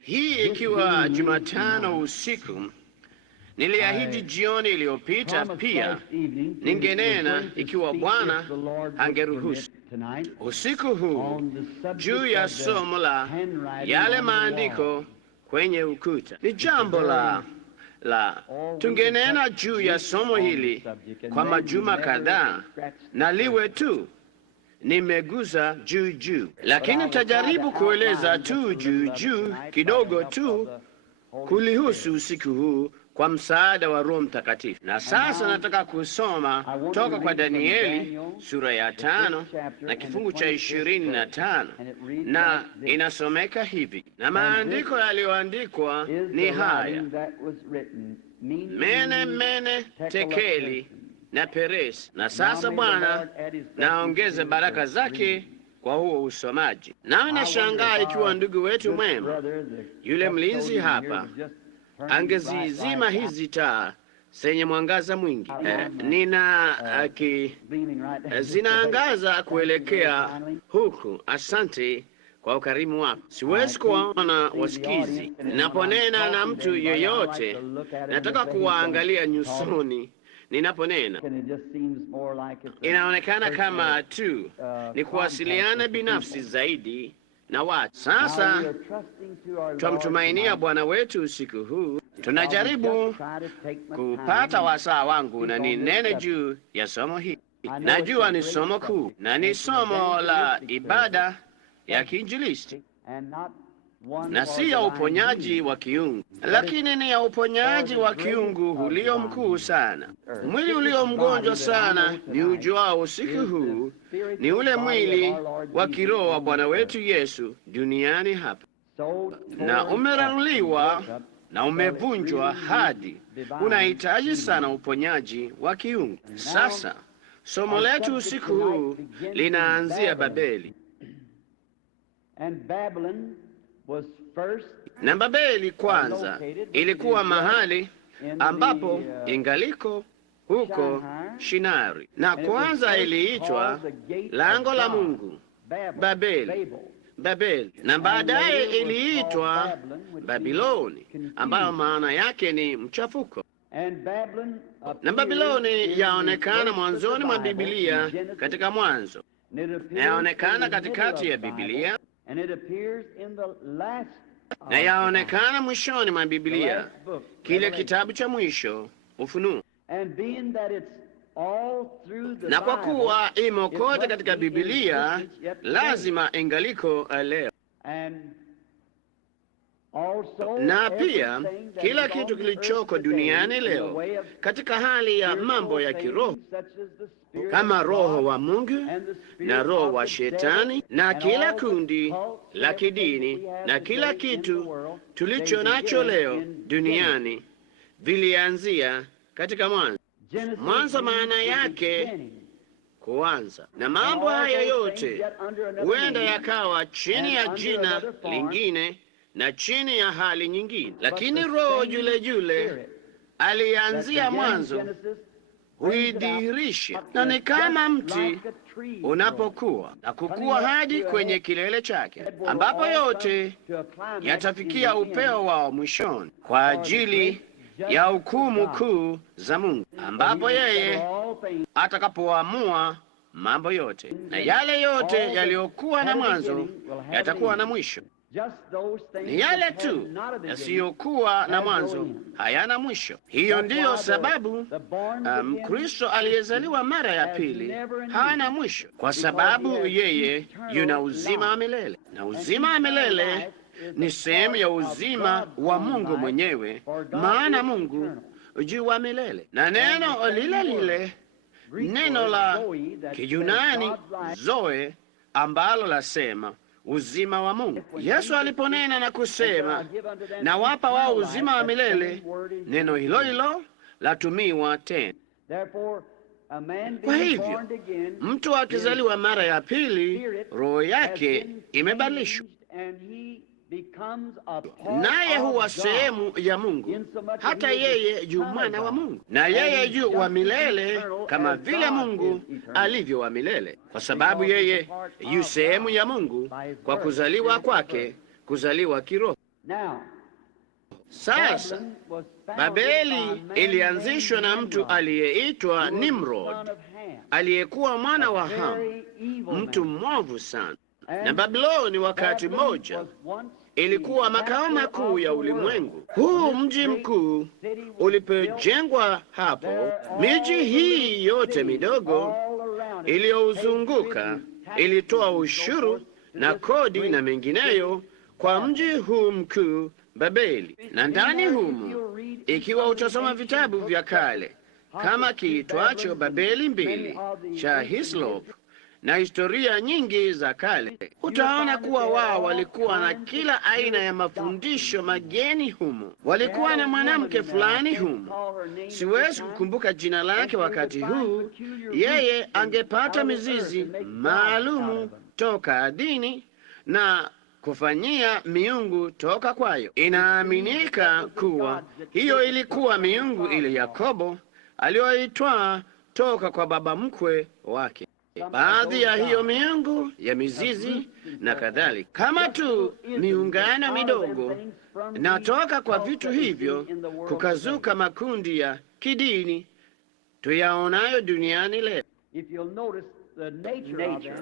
Hii ikiwa Jumatano usiku, niliahidi jioni iliyopita pia ningenena ikiwa Bwana angeruhusu usiku huu juu ya somo la yale maandiko kwenye ukuta. Ni jambo la tungenena juu ya somo hili kwa majuma kadhaa na liwe tu nimeguza juu, lakini tajaribu kueleza tu juu kidogo tu kulihusu usiku huu kwa msaada wa Roho Mtakatifu. Na sasa nataka kusoma toka kwa Danieli sura ya 5 na kifungu cha 25, na inasomeka hivi: na maandiko yaliyoandikwa ni haya: mene tekeli na peresi. Na sasa Bwana naongeze baraka zake kwa huo usomaji. Nami nashangaa ikiwa ndugu wetu mwema yule mlinzi hapa angezizima hizi taa zenye mwangaza mwingi. Zinaangaza kuelekea huku. Asante kwa ukarimu wako. Siwezi kuwaona wasikizi ninaponena na mtu yeyote. Nataka kuwaangalia nyusoni ninaponena. Inaonekana kama tu ni kuwasiliana binafsi zaidi na watu. Sasa twamtumainia Bwana wetu usiku huu. Tunajaribu kupata wasaa wangu na ninene juu ya somo hili. Najua ni somo kuu na ni somo la ibada ya kiinjilisti, na si ya uponyaji wa kiungu, lakini ni ya uponyaji wa kiungu ulio mkuu sana. Mwili ulio mgonjwa sana ni ujuao usiku huu ni ule mwili wa kiroho wa Bwana wetu Yesu duniani hapa, na umeraruliwa na umevunjwa hadi unahitaji sana uponyaji wa kiungu. Sasa somo letu usiku huu linaanzia Babeli. Na Babeli kwanza ilikuwa mahali ambapo ingaliko huko Shinari, na kwanza iliitwa lango la Mungu, Babeli, na baadaye iliitwa Babiloni, ambayo maana yake ni mchafuko. Na Babiloni yaonekana mwanzoni mwa Biblia katika Mwanzo, na yaonekana katikati ya Biblia, na yaonekana mwishoni mwa Biblia, kile kitabu cha mwisho, Ufunuo. Na kwa kuwa imo kote katika Biblia, lazima ingaliko leo. Na pia kila kitu kilichoko duniani leo katika hali ya mambo ya kiroho, kama roho wa Mungu na roho wa Shetani, na kila kundi la kidini na kila kitu tulicho nacho leo duniani vilianzia katika Mwanzo. Mwanzo maana yake kuanza, na mambo haya yote huenda yakawa chini ya jina lingine na chini ya hali nyingine, lakini roho yule alianzia mwanzo huidhihirisha, na ni kama mti unapokuwa na kukua hadi kwenye kilele chake, ambapo yote yatafikia upeo wao mwishoni kwa ajili ya hukumu kuu za Mungu, ambapo yeye atakapoamua mambo yote, na yale yote yaliyokuwa na mwanzo yatakuwa na mwisho. Ni yale tu yasiyokuwa na mwanzo hayana mwisho. Hiyo ndiyo sababu Mkristo aliyezaliwa mara ya pili hana mwisho, kwa sababu yeye yuna uzima wa milele, na uzima wa milele ni sehemu ya uzima wa Mungu mwenyewe, maana Mungu juu wa milele. Na neno lile neno la Kiyunani zoe, ambalo lasema uzima wa Mungu. Yesu aliponena na kusema na wapa wao uzima wa milele, neno hilo latumiwa tena. Kwa hivyo mtu akizaliwa mara ya pili, roho yake imebadilishwa, naye huwa sehemu ya Mungu, hata yeye yu mwana wa Mungu, na yeye yu wa milele kama vile Mungu alivyo wa milele, kwa sababu yeye yu sehemu ya Mungu kwa kuzaliwa kwake, kuzaliwa kiroho. Sasa Babeli ilianzishwa na mtu aliyeitwa Nimrod, aliyekuwa mwana wa Hamu, mtu mwovu sana. Na Babiloni wakati mmoja ilikuwa makao makuu ya ulimwengu. Huu mji mkuu ulipojengwa hapo, miji hii yote midogo iliyouzunguka ilitoa ushuru na kodi na mengineyo kwa mji huu mkuu Babeli. Na ndani humu, ikiwa utasoma vitabu vya kale kama kiitwacho Babeli 2 cha Hislop na historia nyingi za kale, utaona kuwa wao walikuwa na kila aina ya mafundisho mageni humu. Walikuwa na mwanamke fulani humu, siwezi kukumbuka jina lake wakati huu. Yeye angepata mizizi maalumu toka dini na kufanyia miungu toka kwayo. Inaaminika kuwa hiyo ilikuwa miungu ile Yakobo aliyoitwaa toka kwa baba mkwe wake. Baadhi ya hiyo miungu ya mizizi na kadhalika, kama tu miungano midogo, na toka kwa vitu hivyo kukazuka makundi ya kidini tuyaonayo duniani leo.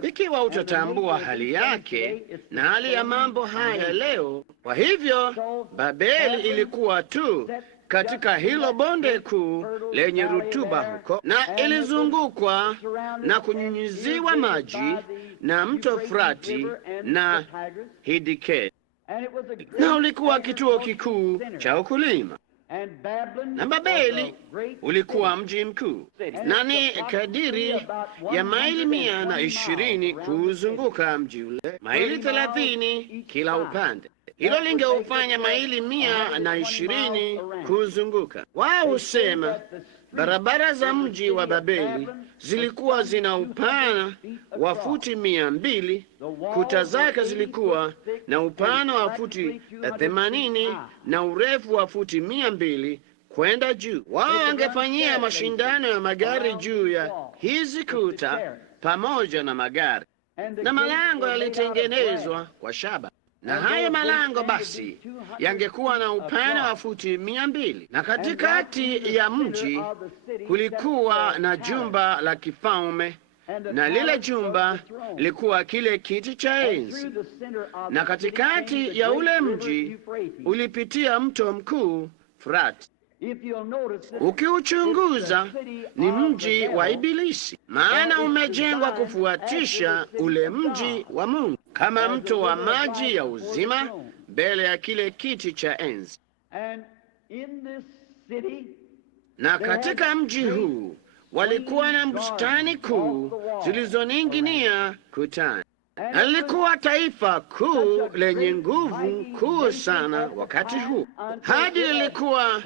Ikiwa utatambua hali yake na hali ya mambo haya leo. Kwa hivyo Babeli ilikuwa tu katika hilo bonde kuu lenye rutuba huko, na ilizungukwa na kunyunyiziwa maji na mto Frati na Hidike, na ulikuwa kituo kikuu cha ukulima. Na Babeli ulikuwa mji mkuu, na ni kadiri ya maili 120 kuuzunguka mji ule, maili 30 kila upande. Hilo lingeufanya maili 120 kuzunguka. Wao husema barabara za mji wa Babeli zilikuwa zina upana wa futi 200, kuta zake zilikuwa na upana wa futi 80 na urefu wa futi 200 kwenda juu. Wao wangefanyia mashindano ya magari juu ya hizi kuta pamoja na magari, na malango yalitengenezwa kwa shaba. Na haya malango basi yangekuwa na upana wa futi 200, na katikati ya mji kulikuwa na jumba la kifalme, na lile jumba lilikuwa kile kiti cha enzi, na katikati ya ule mji ulipitia mto mkuu Frati. Ukiuchunguza ni mji wa Ibilisi, maana umejengwa kufuatisha ule mji wa Mungu kama mto wa maji ya uzima mbele ya kile kiti cha enzi. Na katika mji huu walikuwa na bustani kuu zilizoning'inia kutani, na lilikuwa taifa kuu lenye nguvu kuu sana wakati huu, hadi lilikuwa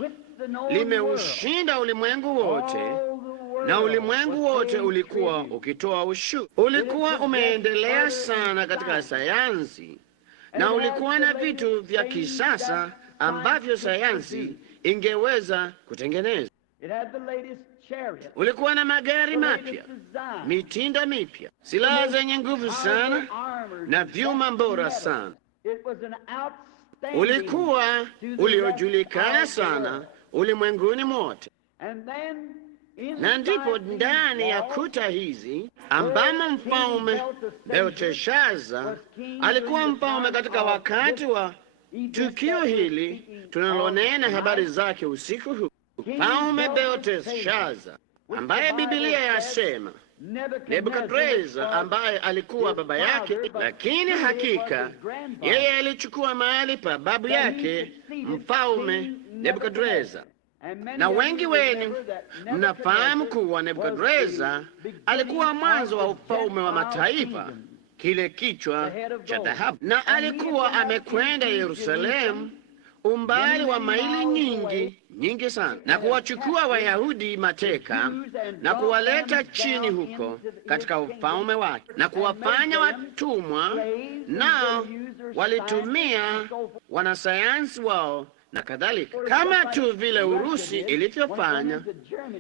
limeushinda ulimwengu wote, na ulimwengu wote ulikuwa ukitoa ushuru. Ulikuwa umeendelea sana katika sayansi, na ulikuwa na vitu vya kisasa ambavyo sayansi ingeweza kutengeneza. Ulikuwa na magari mapya, mitindo mipya, silaha zenye nguvu sana na vyuma bora sana. Ulikuwa uliojulikana sana ulimwenguni mote. Na ndipo ndani ya kuta hizi ambamo mfalme Belteshaza alikuwa mfalme katika wakati wa tukio hili tunalonena habari zake usiku huu. Mfalme Belteshaza ambaye Biblia yasema Nebukadreza ambaye alikuwa baba yake, lakini hakika yeye alichukua mahali pa babu yake mfalme Nebukadreza. Na wengi wenu mnafahamu kuwa Nebukadreza alikuwa mwanzo wa ufalme wa mataifa, kile kichwa cha dhahabu, na alikuwa amekwenda Yerusalemu umbali wa maili nyingi sana, na kuwachukua Wayahudi mateka na kuwaleta chini huko katika ufalme wake na kuwafanya watumwa, nao walitumia wanasayansi wao na kadhalika, kama tu vile Urusi ilivyofanya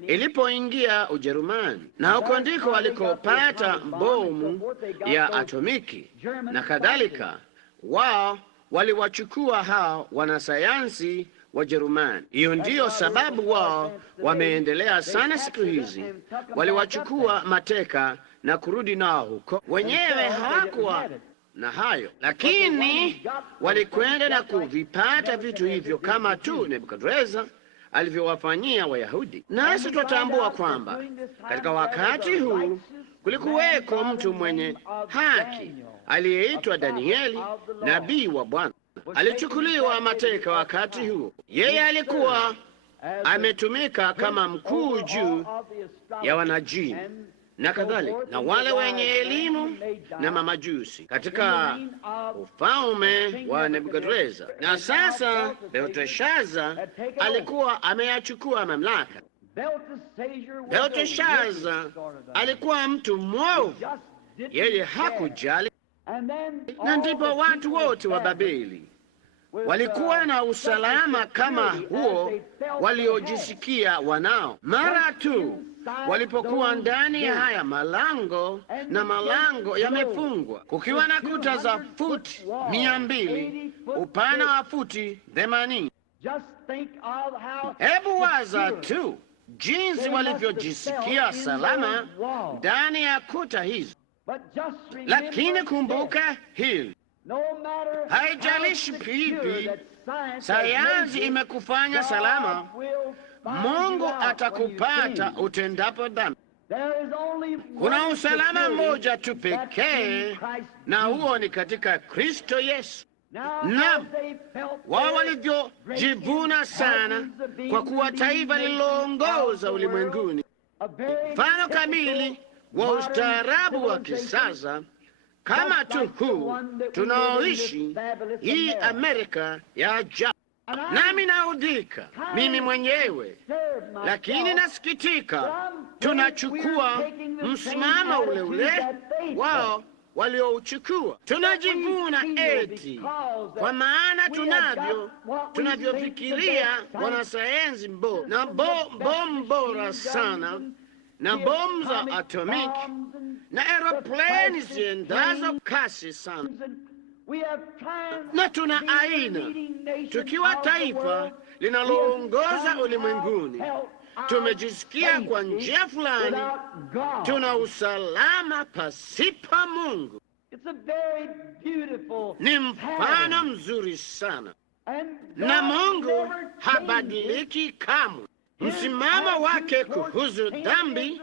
ilipoingia Ujerumani, na huko ndiko walikopata bomu ya atomiki na kadhalika. Wao waliwachukua hao wanasayansi Wajerumani. Hiyo ndiyo sababu wao wameendelea sana siku hizi. Waliwachukua mateka na kurudi nao huko. Wenyewe hawakuwa na hayo, lakini walikwenda na kuvipata vitu hivyo kama tu Nebukadreza alivyowafanyia Wayahudi. Nasi tutambua kwamba katika wakati huu kulikuweko mtu mwenye haki aliyeitwa Danieli, nabii wa Bwana. Alichukuliwa mateka wakati huo. Yeye alikuwa ametumika kama mkuu juu ya wanajimu na kadhalika na wale wenye elimu na mamajusi katika ufalme wa Nebukadreza. Na sasa Belteshaza alikuwa ameyachukua mamlaka. Belteshaza alikuwa mtu mwovu, yeye hakujali. Na ndipo watu wote wa Babeli walikuwa na usalama kama huo waliojisikia wanao. Mara tu walipokuwa ndani ya haya malango, na malango yamefungwa, kukiwa na kuta za futi 200, upana wa futi 80. Hebu waza tu jinsi walivyojisikia salama ndani ya kuta hizo. Lakini kumbuka hili, haijalishi vipi sayansi imekufanya salama, Mungu atakupata utendapo dhambi. Kuna usalama mmoja tu pekee, na huo ni katika Kristo Yesu. Na wao walivyojivuna sana kwa kuwa taifa lililoongoza ulimwenguni, mfano kamili wa ustaarabu wa kisasa kama tu huu tunaoishi, hii Amerika ya ajabu. Nami naudhika mimi mwenyewe, lakini nasikitika tunachukua msimamo ule ule wao waliouchukua. Tunajivuna eti kwa maana tunavyofikiria wanasayansi na bomu bora sana na bomu za atomic na aeroplani ziendazo kasi sana, na tuna aina, tukiwa taifa linaloongoza ulimwenguni, tumejisikia kwa njia fulani tuna usalama pasipa Mungu. Ni mfano mzuri sana, na Mungu habadiliki kamwe. Msimamo wake kuhusu dhambi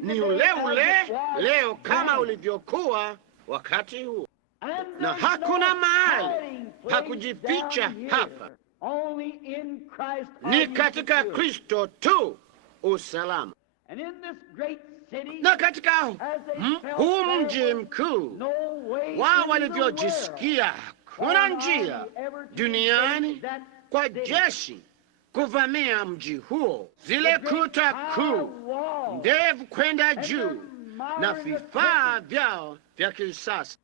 ni ule ule leo kama ulivyokuwa wakati huo, na hakuna mahali pa kujificha hapa. Ni katika Kristo tu usalama. Na katika huu mji mkuu wao walivyojisikia, kuna njia duniani kwa jeshi kuvamia mji huo, zile kuta kuu ndefu kwenda juu na vifaa vyao vya kisasa,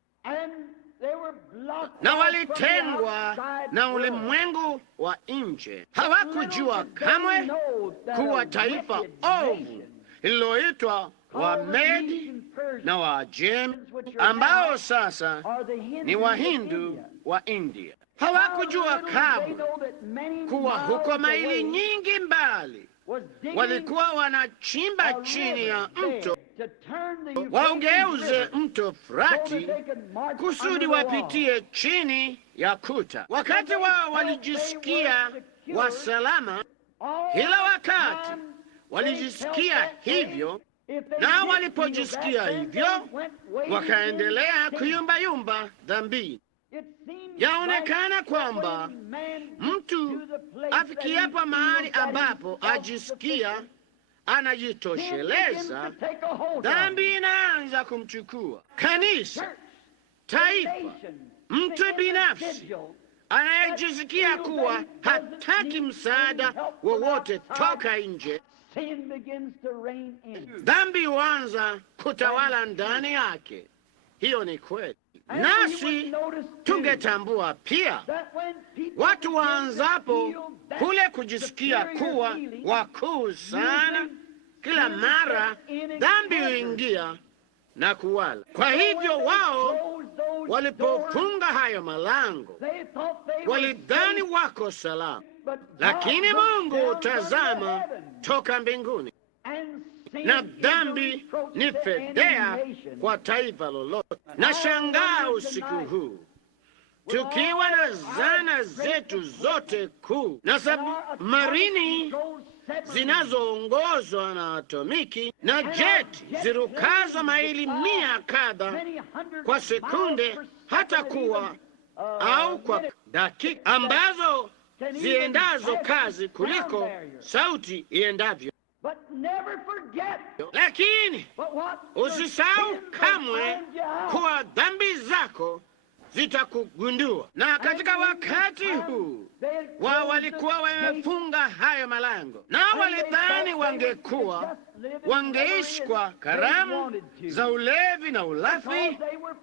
na walitengwa na ulimwengu wa nje. Hawakujua kamwe kuwa taifa ovu lililoitwa Wamedi na Waajemi, ambao sasa ni Wahindu wa India. Hawakujua kamwe kuwa huko maili nyingi mbali walikuwa wanachimba chini ya mto waugeuze mto Frati kusudi wapitie chini ya kuta. Wakati wao walijisikia wasalama, kila wakati walijisikia hivyo, na walipojisikia hivyo wakaendelea kuyumbayumba dhambini. Yaonekana kwamba mtu afikiapo mahali ambapo ajisikia anajitosheleza, dhambi inaanza kumchukua. Kanisa, taifa, mtu binafsi anayejisikia kuwa hataki msaada wowote toka nje, dhambi huanza kutawala ndani yake. Hiyo ni kweli. Nasi tungetambua pia watu waanzapo kule kujisikia kuwa wakuu sana, kila mara dhambi huingia na kuwala. Kwa hivyo wao walipofunga hayo malango walidhani wako salama, lakini Mungu tazama toka mbinguni, na dhambi ni fedhea kwa taifa lolote. Na shangaa usiku huu tukiwa na zana zetu zote kuu na submarini zinazoongozwa na atomiki na jeti zirukazo maili 100 kadha kwa sekunde, hata kuwa au kwa dakika, ambazo ziendazo kasi kuliko sauti iendavyo. Lakini usisahau kamwe kuwa dhambi zako zitakugundua. Na katika wakati huu wao walikuwa wamefunga hayo malango, na walidhani wangeishi kwa karamu za ulevi na ulafi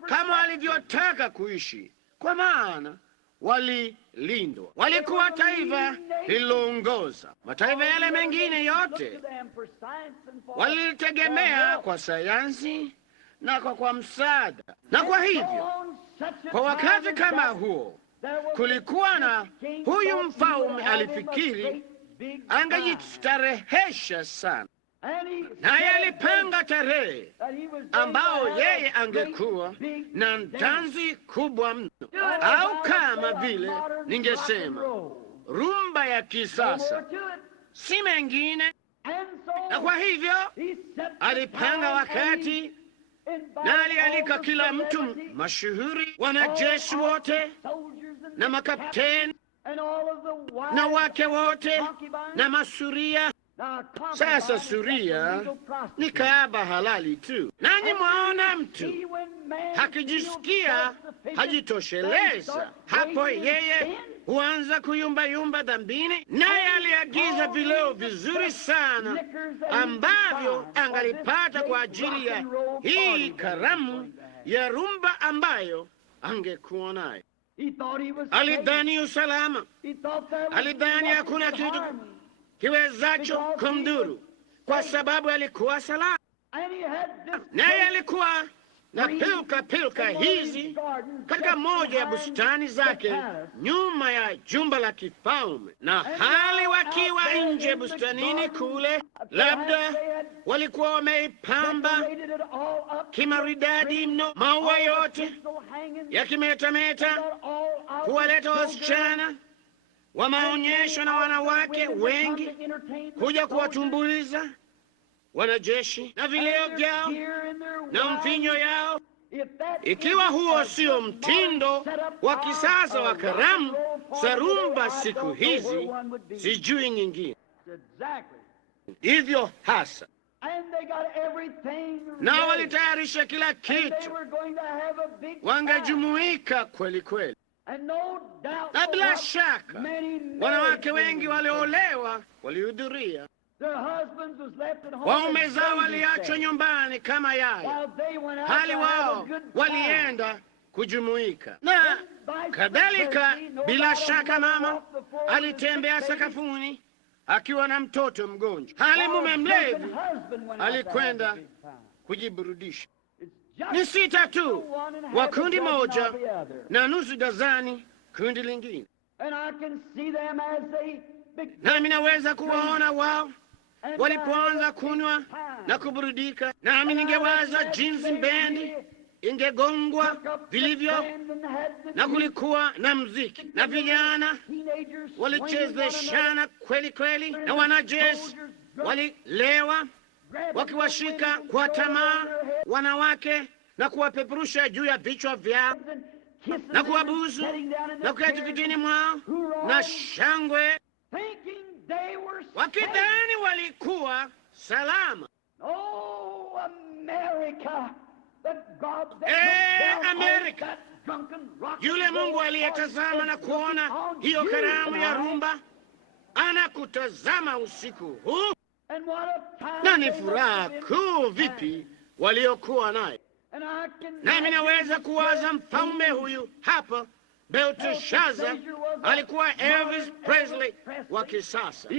kama walivyotaka kuishi, kwa maana walilindwa. Walikuwa taifa lililoongoza mataifa yale mengine yote. Walitegemea kwa sayansi na kwa msaada. Na kwa hivyo kwa wakati kama huo kulikuwa na huyu mfalme alifikiri angejistarehesha sana, naye alipanga tarehe ambao yeye angekuwa na dansi kubwa mno, au kama vile ningesema rumba ya kisasa, si mengine. Na kwa hivyo alipanga wakati na alialika kila mtu mashuhuri, wanajeshi wote na makapteni na wake wote na masuria. Sasa suria ni kahaba halali tu, nanyi mwaona mtu hakijisikia hajitosheleza, hapo yeye huanza kuyumbayumba dhambini. Naye aliagiza vileo vizuri sana ambavyo angalipata kwa ajili ya hii karamu ya rumba ambayo angekuwa nayo. Alidhani usalama, alidhani hakuna kitu kiwezacho kumdhuru kwa sababu alikuwa salama. Naye alikuwa na pilka hizi katika moja ya bustani zake nyuma ya jumba la kifalme, na hali wakiwa nje bustanini kule, labda walikuwa wameipamba kimaridadi mno, maua yote yakimetameta, kuwaleta wasichana wa maonyesho na wanawake wengi kuja kuwatumbuiza, wanajeshi na vileo vyao na mvinyo yao. Ikiwa huo sio mtindo wa kisasa wa karamu za rumba siku hizi, sijui nyingine. Hivyo hasa, na walitayarisha kila kitu, wangejumuika kweli kweli, na bila shaka wanawake wengi waliolewa walihudhuria. Waume zao waliachwa nyumbani kama yaya, hali wao walienda kujumuika. Na kadhalika, bila shaka, mama alitembea sakafuni akiwa na mtoto mgonjwa, hali mume mlevi alikwenda kujiburudisha. Ni sita tu wa kundi moja na nusu dazani kundi lingine, nami naweza kuwaona wao walipoanza kunywa na kuburudika. Nami ningewaza jinsi bendi ingegongwa vilivyo, na kulikuwa na mziki na vijana walichezeshana kweli kweli, na wanajeshi walilewa wakiwashika kwa tamaa wanawake na kuwapeperusha juu ya vichwa vyao na kuwabusu na kuketi vitini mwao na shangwe, wakidhani walikuwa salama. Amerika, yule Mungu aliyetazama na kuona hiyo karamu ya rumba anakutazama usiku huu, na ni furaha kuu vipi waliokuwa nayo. Nami naweza kuwaza mfalme huyu hapa, Belteshaza, alikuwa Elvis Presley wa kisasa.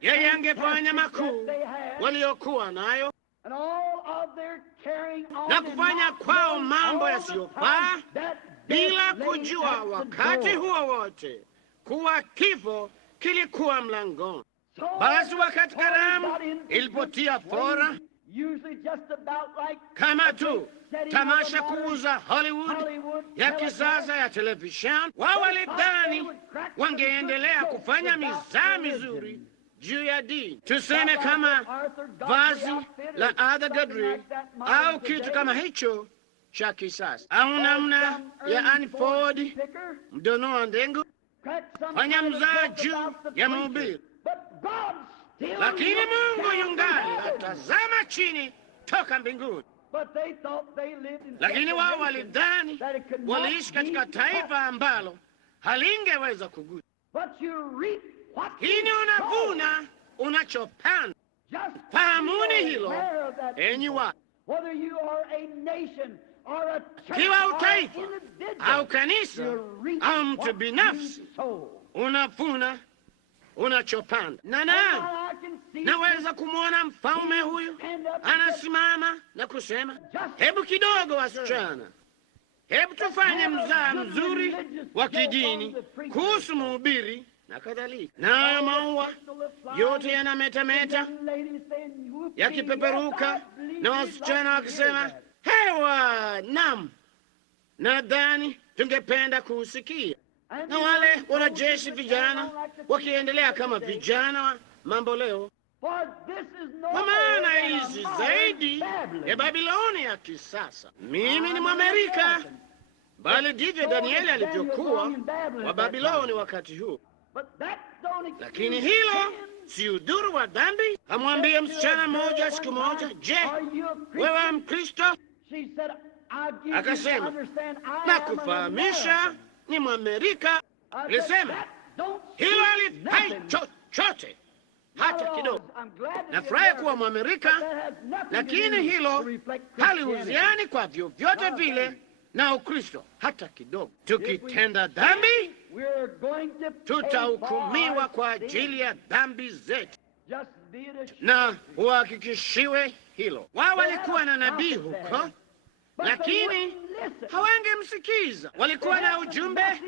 Yeye angefanya makuu waliokuwa nayo. na kufanya kwao mambo yasiyofaa bila kujua wakati huo wote kuwa kifo kilikuwa mlangoni. Basi wakati karamu ilipotia fora, kama tu tamasha kuuza Hollywood ya kisasa ya televisheni, wao walidhani wangeendelea kufanya mizaa mizuri juu ya dini, tuseme kama vazi la Arthur Godfrey au kitu kama hicho cha kisasa, au namna ya Annie Ford mdonoa ndengu, fanya mzaa juu ya mhubiri. Lakini Mungu yungali atazama chini toka mbinguni. Lakini wao walidhani waliishi katika taifa ambalo halingeweza kugusa. Lakini unavuna unachopanda. Fahamuni hilo, enyi watu. Kiwa utaifa au kanisa au mtu binafsi, unavuna unachopanda. Na naweza kumwona mfalme huyu anasimama na kusema, hebu kidogo wasichana, hebu tufanye mzaa mzuri wa kidini kuhusu mhubiri na kadhalika, na maua yote yanametameta yakipeperuka, na wasichana wakisema, hewa, nam, nadhani tungependa kusikia. Na wale wanajeshi vijana wakiendelea kama vijana wa mambo leo, kwa maana hizi zaidi ya Babiloni ya kisasa. Mimi ni Mwamerika, bali ndivyo Danieli alivyokuwa wa Babiloni wakati huo. Lakini hilo si udhuru wa dhambi. Amwambie msichana mmoja siku moja, je, wewe Mkristo? Akasema, na kufahamisha ni Mwamerika. Alisema hilo halifai chochote hata kidogo. Nafurahi kuwa Mwamerika, lakini hilo halihusiani kwa vyovyote vile na Ukristo hata kidogo. Tukitenda dhambi, tutahukumiwa kwa ajili ya dhambi zetu, na uhakikishiwe hilo. Wao walikuwa na nabii huko, lakini hawangemsikiza. Walikuwa na ujumbe,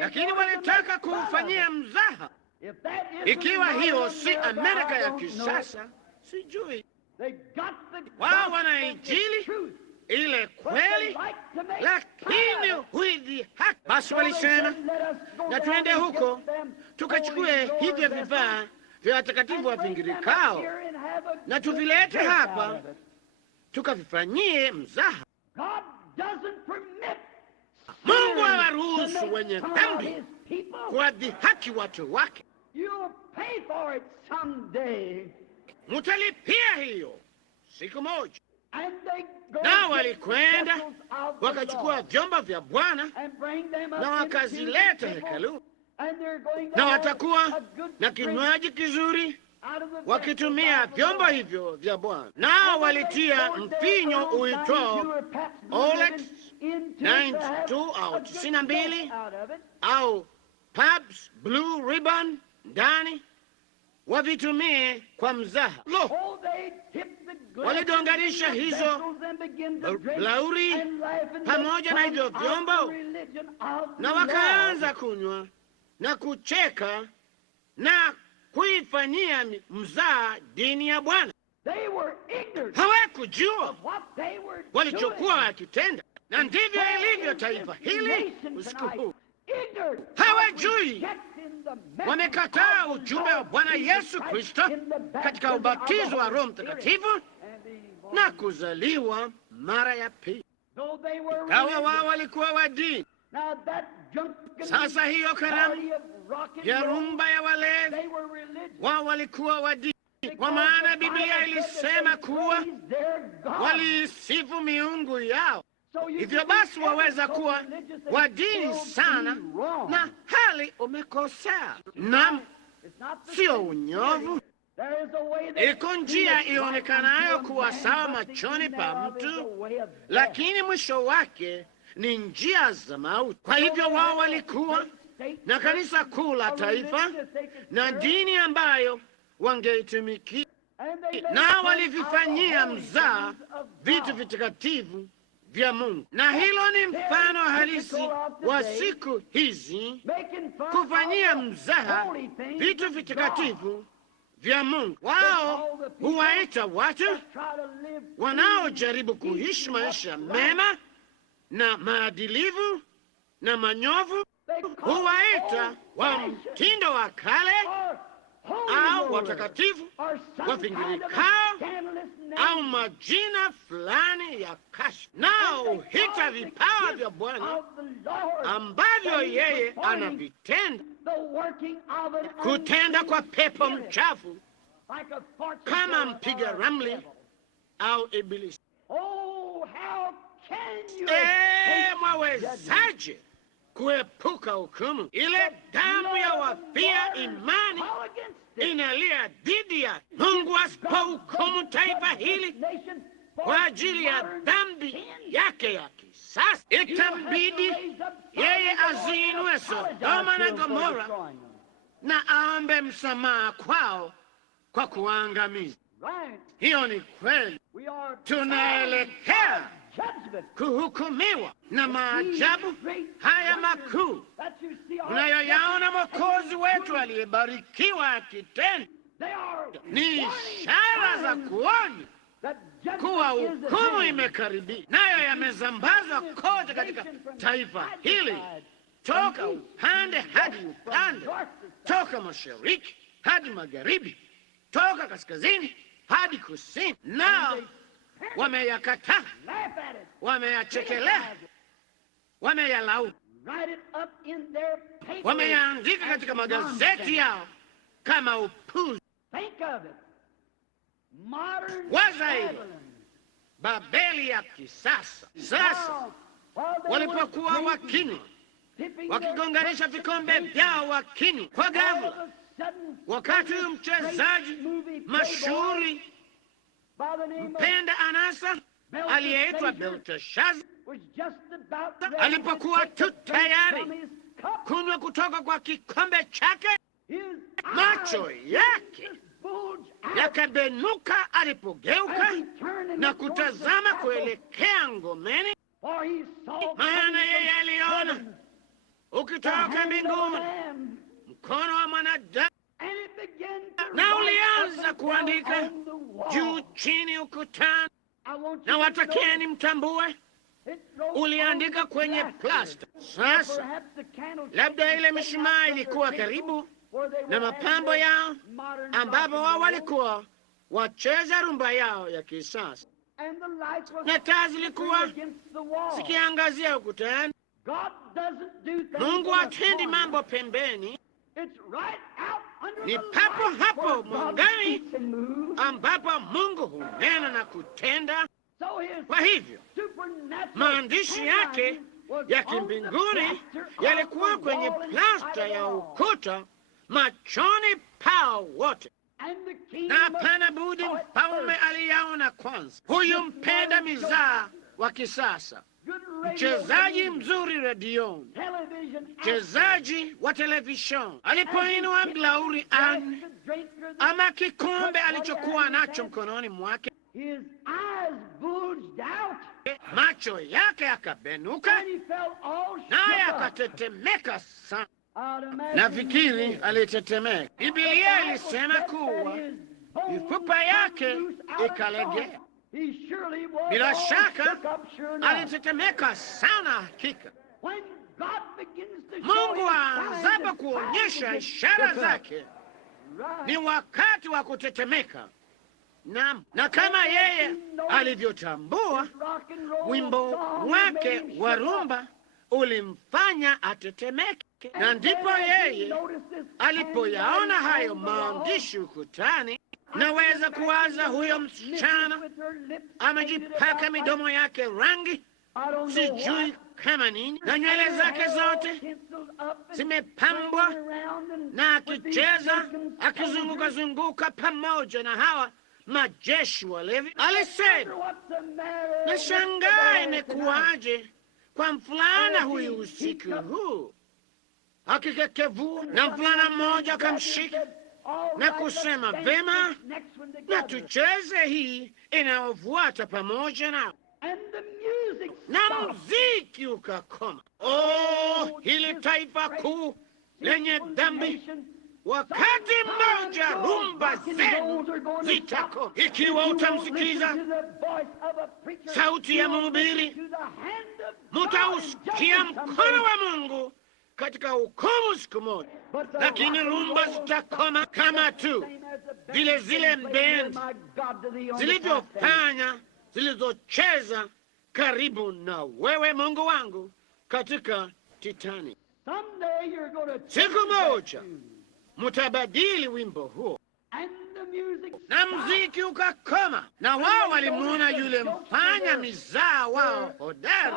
lakini walitaka kuufanyia mzaha. Ikiwa hiyo si Amerika ya kisasa, sijui. Wao wana Injili, ile kweli, lakini huidhihaki. Basi walisema, na tuende huko tukachukue hivyo vifaa vya watakatifu wapingirikao na tuvilete hapa tukavifanyie mzaha. Mungu hawaruhusu wenye dhambi kuwadhihaki watu wake. Mutalipia hiyo siku moja. Na walikwenda wakachukua vyombo vya Bwana na wakazileta hekalu, na watakuwa na kinywaji kizuri wakitumia vyombo hivyo vya Bwana. Nao walitia mvinyo uitwao Olex 92 au 92 au Pabst Blue Ribbon ndani, wavitumie kwa mzaha. Lo, waligonganisha hizo blauri pamoja na hivyo vyombo, na wakaanza kunywa na kucheka na kuifanyia mzaha dini ya Bwana. Hawakujua walichokuwa wakitenda, na ndivyo ilivyo taifa hili usiku huu. Hawajui, wamekataa ujumbe wa Bwana Yesu Kristo katika ubatizo wa Roho Mtakatifu na kuzaliwa mara ya pili. Ingawa wao walikuwa wa dini. Sasa hiyo karamu ya rumba ya walevi, wao walikuwa wa dini, kwa maana Biblia ilisema kuwa waliisifu miungu yao. Hivyo basi waweza kuwa wa dini sana na hali umekosea. Naam, sio unyovu. Iko njia ionekanayo kuwa sawa machoni pa mtu, lakini mwisho wake ni njia za mauti. Kwa hivyo wao walikuwa na kanisa kuu la taifa na dini ambayo wangeitumikia. na walivifanyia mzaha vitu vitakatifu vya Mungu. Na hilo ni mfano halisi wa siku hizi, kufanyia mzaha vitu vitakatifu vya Mungu. Wao huwaita watu wanaojaribu kuishi maisha mema na maadilifu na manyofu, huwaita wa mtindo wa kale au watakatifu wavingirikao au majina fulani ya kashfa, nao huita vipawa vya Bwana ambavyo yeye anavitenda, kutenda kwa pepo mchafu kama mpiga ramli au ibilisi. Mwawezaje kuepuka hukumu? Ile damu ya wafia imani inalia dhidi ya Mungu. Asipohukumu taifa hili kwa ajili ya dhambi yake ya kisasa, itambidi yeye aziinue Sodoma na Gomora na aombe msamaha kwao kwa kuangamiza. Hiyo ni kweli. Tunaelekea kuhukumiwa, na maajabu haya makuu unayoyaona Mwokozi wetu aliyebarikiwa akitenda ni ishara za kuonya kuwa hukumu imekaribia, nayo yamezambazwa kote katika taifa hili, toka upande hadi upande, toka mashariki hadi magharibi, toka kaskazini hadi kusini. Nao wameyakataa, wameyachekelea, wameyalaumu, wameyaandika katika magazeti yao kama upuzi. Waza hilo, Babeli ya kisasa. Sasa walipokuwa wakinywa, wakigonganisha vikombe vyao wakinywa, kwa ghafla, wakati huyu mchezaji mashuhuri mpenda anasa aliyeitwa Belteshaza alipokuwa tu tayari kunywa kutoka kwa kikombe chake, macho yake yakabenuka alipogeuka na kutazama kuelekea ngomeni, maana yeye aliona ukitoka mbinguni mkono wa mwanadamu, na ulianza kuandika juu chini ukutani. Na watakieni mtambue, uliandika kwenye plasta. Sasa labda ile mishumaa ilikuwa karibu na mapambo yao, ambapo wao walikuwa wacheza rumba yao ya kisasa, na taa zilikuwa zikiangazia ukutani. Mungu hatendi mambo pembeni, ni papo hapo mwangani ambapo Mungu hunena na kutenda. Kwa hivyo maandishi yake ya kimbinguni yalikuwa kwenye plasta ya ukuta machoni pao wote, na hapana budi mfalme aliyaona kwanza. Huyu mpenda mizaha wa kisasa, mchezaji mzuri redioni, mchezaji wa televisheni, alipoinua bilauri ama kikombe alichokuwa nacho mkononi mwake, macho yake yakabenuka, naye akatetemeka sana. Nafikiri alitetemeka. Biblia ilisema kuwa mifupa yake ikalegea. Bila shaka alitetemeka sana. Hakika Mungu aanzapo kuonyesha ishara zake, ni wakati wa kutetemeka. Na kama yeye alivyotambua, wimbo wake wa rumba ulimfanya atetemeke. Na ndipo yeye alipoyaona hayo maandishi ukutani. Naweza kuwaza huyo msichana amejipaka midomo yake rangi, sijui kama nini, na nywele zake zote zimepambwa, na akicheza akizunguka zunguka pamoja na hawa majeshi walevi. Alisema, nashangaa imekuwaje kwa mfulana huyu usiku huu. Akikekevua, na mfulana mmoja akamshika na kusema vema, na tucheze hii inayofuata pamoja nao, na muziki ukakoma. Oh, hili taifa kuu lenye dhambi! Wakati mmoja rumba zenu zitakoma, ikiwa utamsikiza sauti ya mhubiri, mutausikia mkono wa Mungu katika hukumu siku moja. Lakini rumba zitakoma kama tu vile zile bendi zilivyofanya, zilizocheza karibu na wewe, Mungu wangu, katika Titanic. Siku moja mutabadili wimbo huo, na muziki ukakoma, na wao walimwona yule mfanya mizaa wao hodari,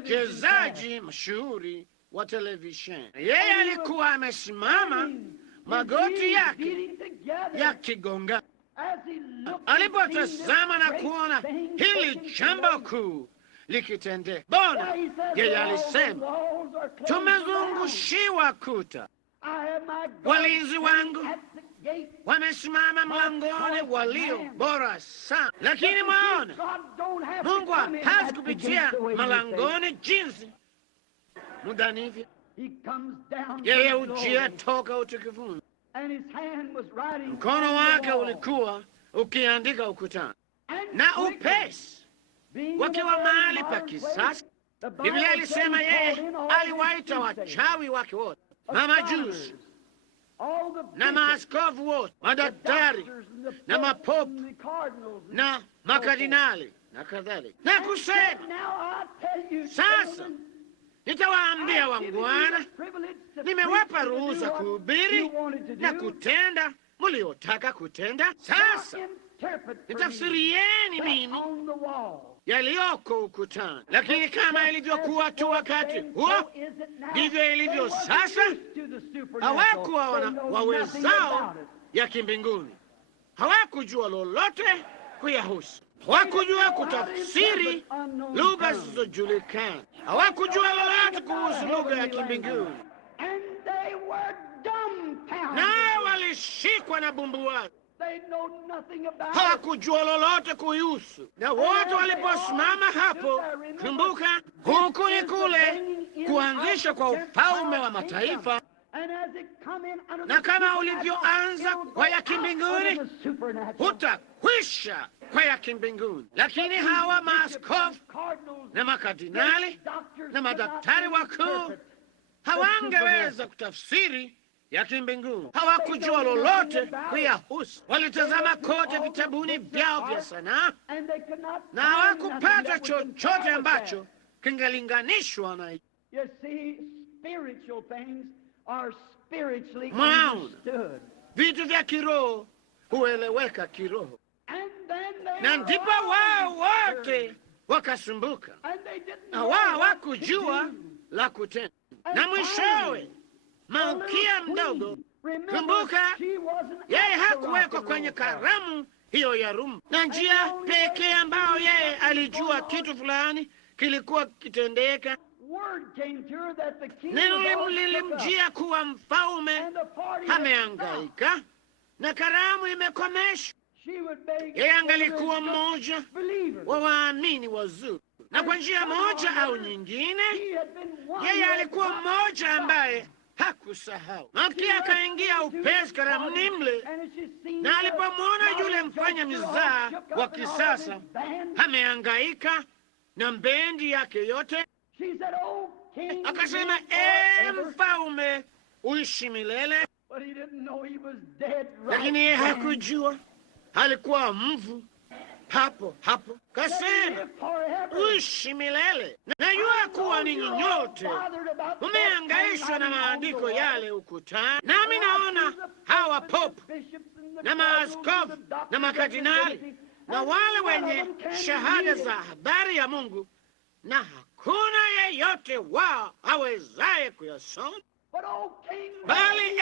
mchezaji mashuhuri wa televisheni. Yeye alikuwa amesimama, magoti yake yakigonga. Alipotazama na kuona hili jambo kuu likitendeka, bona yeye alisema, tumezungushiwa kuta, walinzi wangu wamesimama mlangoni, walio bora sana. Lakini mwaona, Mungu hapaswi kupitia malangoni jinsi mudanivyo. Yeye ujia toka utukufuni, mkono wake ulikuwa ukiandika ukutani, na upesi wakiwa mahali pa kisasa. Biblia ilisema yeye aliwaita wachawi wake wote, mamajusi na maaskofu wote, madaktari na mapopu na makardinali na kadhalika, na kusema, sasa nitawaambia wangwana, nimewapa ruhusa kuhubiri na kutenda mliotaka kutenda. Sasa nitafsirieni mimi yaliyoko ukutani. Lakini kama ilivyokuwa tu wakati huo, ndivyo ilivyo sasa. Hawakuwa wawezao ya kimbinguni, hawakujua lolote kuyahusu, hawakujua kutafsiri lugha zisizojulikana, hawakujua lolote kuhusu lugha ya kimbinguni, naye walishikwa na bumbuazi. Hawakujua lolote kuhusu. Na wote waliposimama hapo, kumbuka, huku ni kule kuanzisha kwa ufalme wa mataifa, na kama ulivyoanza kwa ya kimbinguni, hutakwisha kwa ya kimbinguni. Lakini hawa maaskofu na makardinali na madaktari wakuu hawangeweza kutafsiri ya kimbinguni, hawakujua lolote kuyahusu. Walitazama kote vitabuni vyao vya sanaa na hawakupata chochote ambacho kingelinganishwa na. Mwaona, vitu vya kiroho hueleweka kiroho, na ndipo wao wote wakasumbuka, na wao hawakujua la kutenda, na mwishowe malkia mdogo, kumbuka, yeye hakuwekwa kwenye karamu hiyo ya rumba, na njia pekee ambayo yeye alijua kitu fulani kilikuwa kitendeka, neno lilimjia kuwa mfalme amehangaika na karamu imekomeshwa. Yeye angalikuwa mmoja wa waamini wazuri, na kwa njia moja au nyingine, yeye alikuwa mmoja ambaye hakusahau. Malkia akaingia upesi karamuni mle, na alipomwona yule mfanya mizaa wa kisasa amehangaika na bendi yake yote, akasema, mfalme, uishi milele. Lakini yeye hakujua alikuwa mvu hapo hapo. Kasema, uishi milele. Najua kuwa ninyi nyote mumehangaishwa na maandiko yale ukutani, nami naona hawa popu na maaskofu na makardinali na wale wenye shahada za habari ya Mungu, na hakuna yeyote wao awezaye kuyasoma. Bali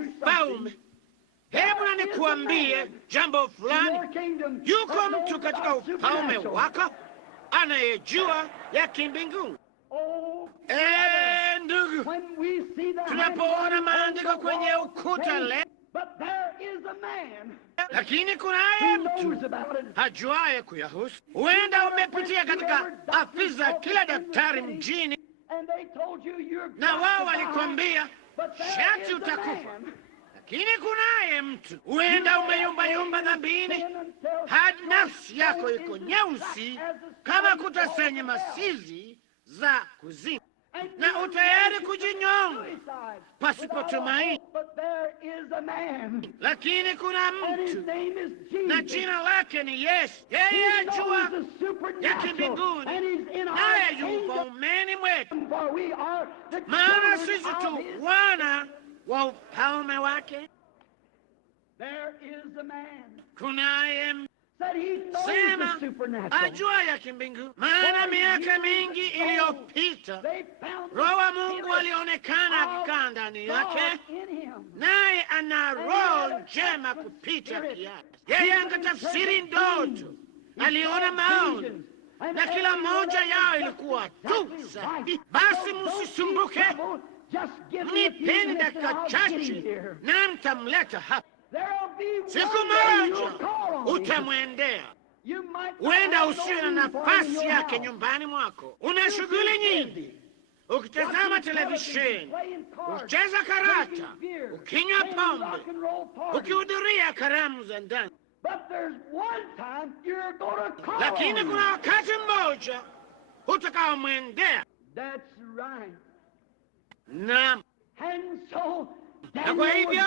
mfalme, hebu na nikuambie jambo fulani. Yuko mtu katika ufalme wako anayejua ya kimbinguni. Ndugu, tunapoona maandiko kwenye ukuta leo, lakini kunaye mtu hajuaye kuyahusu. Huenda umepitia katika afisi za kila daktari mjini, na wao walikwambia shati utakufa. Lakini kunaye mtu, huenda umeyumbayumba dhambini hadi nafsi yako iko nyeusi kama kuta zenye masizi za kuzimu, na utayari kujinyonga pasipo tumaini. Lakini kuna mtu na jina lake ni Yesu. Yeye ajua ya kimbinguni, naye yuko umeni mwetu, maana sisi tu wana wa ufalme wake. Kunaye sema ajua ya kimbingu, maana miaka mingi iliyopita Roho wa Mungu alionekana akikaa ndani yake, naye ana roho njema kupita kiasi. Yeye angetafsiri ndoto, aliona maono, na kila moja yao ilikuwa tu sahihi. Basi msisumbuke, nipeni dakika chache na mtamleta hapa. Siku moja utamwendea. Huenda usiwe na nafasi yake nyumbani mwako. Una shughuli nyingi, ukitazama televisheni, ukicheza karata, ukinywa pombe, ukihudhuria karamu za ndani. Lakini kuna wakati mmoja utakaomwendea. Naam. Na kwa hivyo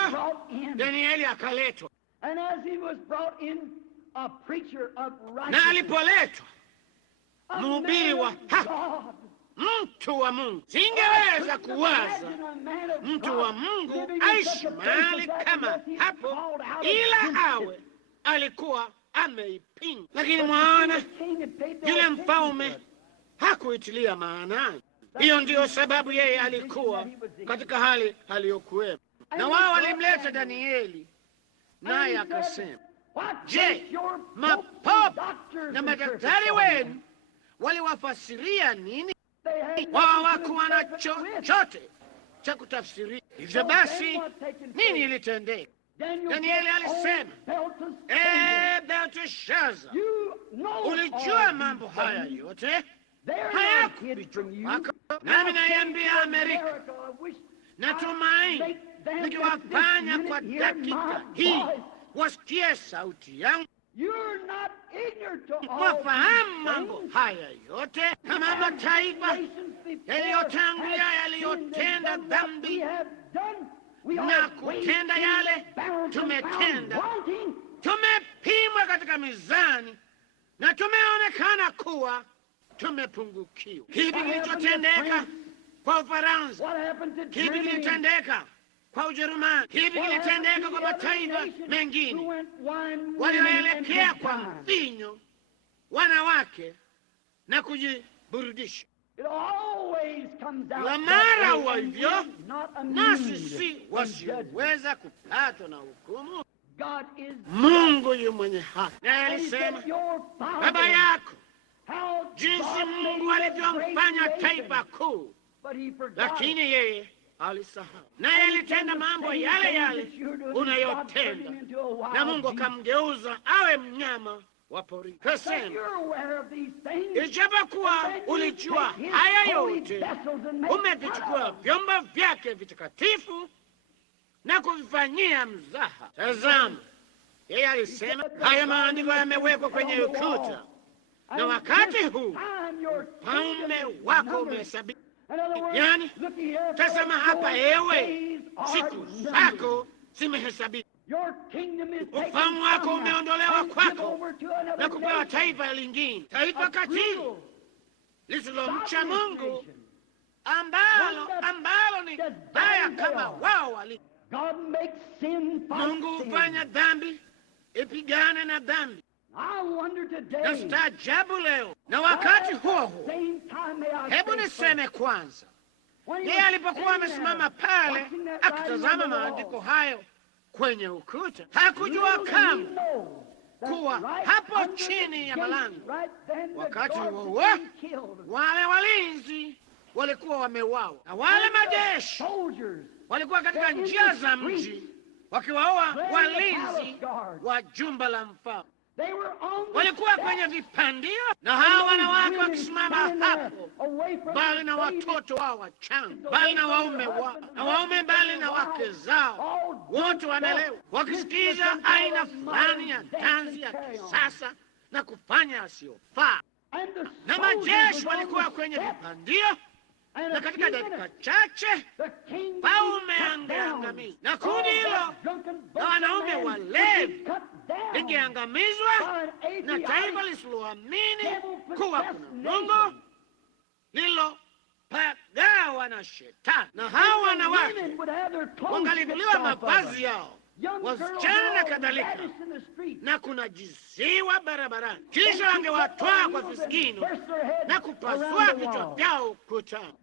Danieli akaletwa, na alipoletwa mhubiri wa haki, mtu wa Mungu, singeweza kuwaza mtu wa Mungu aishi mahali kama hapo, ila awe alikuwa ameipinga. Lakini mwaona, yule mfalme hakuitilia maanani. Hiyo ndiyo sababu yeye alikuwa katika hali aliyokuwepo. Na wao walimleta Danieli, naye akasema, je, mapopo na madaktari wenu waliwafasiria nini? Wao hawakuwa na chochote cha kutafsiria. Hivyo basi nini ilitendeka? Danieli alisema, Belteshaza, ulijua mambo haya yote, nami naiambia Amerika, natumaini nikiwafanya kwa dakika hii wasikie sauti yangu. Wafahamu mambo haya yote, kama mataifa yaliyotangulia yaliyotenda dhambi na kutenda yale tumetenda, tumepimwa katika mizani na tumeonekana kuwa tumepungukiwa. Kipi kilichotendeka kwa Ufaransa? Kipi kilitendeka kwa Ujerumani? Kipi kilitendeka kwa mataifa mengine walioelekea kwa mvinyo, wanawake na kujiburudisha? Kila mara huwa hivyo, nasi si wasioweza kupatwa na hukumu. Mungu yu mwenye haki, naye alisema, baba yako jinsi Mungu alivyomfanya taifa kuu, lakini yeye alisahau, naye alitenda mambo yale yale unayotenda, na Mungu akamgeuza awe mnyama wa porini. Kasema, ijapokuwa ulijua haya yote, umevichukua vyombo vyake vitakatifu na kuvifanyia mzaha. Tazama, yeye alisema, haya maandiko yamewekwa kwenye ukuta, na wakati huu ufalme wako umehesabika. Yani, tazama hapa, ewe, siku zako zimehesabika. Ufalme wako umeondolewa kwako na kupewa taifa lingine, taifa katili lisilomcha Mungu, ambalo ni baya kama wao walivyo. Mungu hufanya dhambi ipigane na dhambi. Na staajabu leo, na wakati huo huo, hebu niseme kwanza, yeye alipokuwa amesimama pale akitazama maandiko hayo kwenye ukuta, hakujua kama kuwa hapo chini ya malango, wakati huo wale walinzi walikuwa wameuawa, na wale majeshi walikuwa katika njia za mji wakiwaua walinzi wa jumba la mfalme. Walikuwa kwenye vipandio, na hawa wanawake wakisimama hapo, bali na watoto wao wachanga, bali na waume, bali na wake zao, wote wamelewa, wakisikiza aina fulani ya dansi ya kisasa na kufanya yasiyofaa. Na majeshi walikuwa kwenye vipandio, na katika dakika chache mfalme angeangamizwa, na kundi hilo na wanaume walevi lingeangamizwa, na taifa lisiloamini kuwa kuna Mungu lililopagawa na Shetani. Na hawa wanawake wangalivuliwa mavazi yao, wasichana na kadhalika, na kunajiziwa barabarani, kisha wangewatwaa kwa visigino na kupasua vichwa vyao ukutani,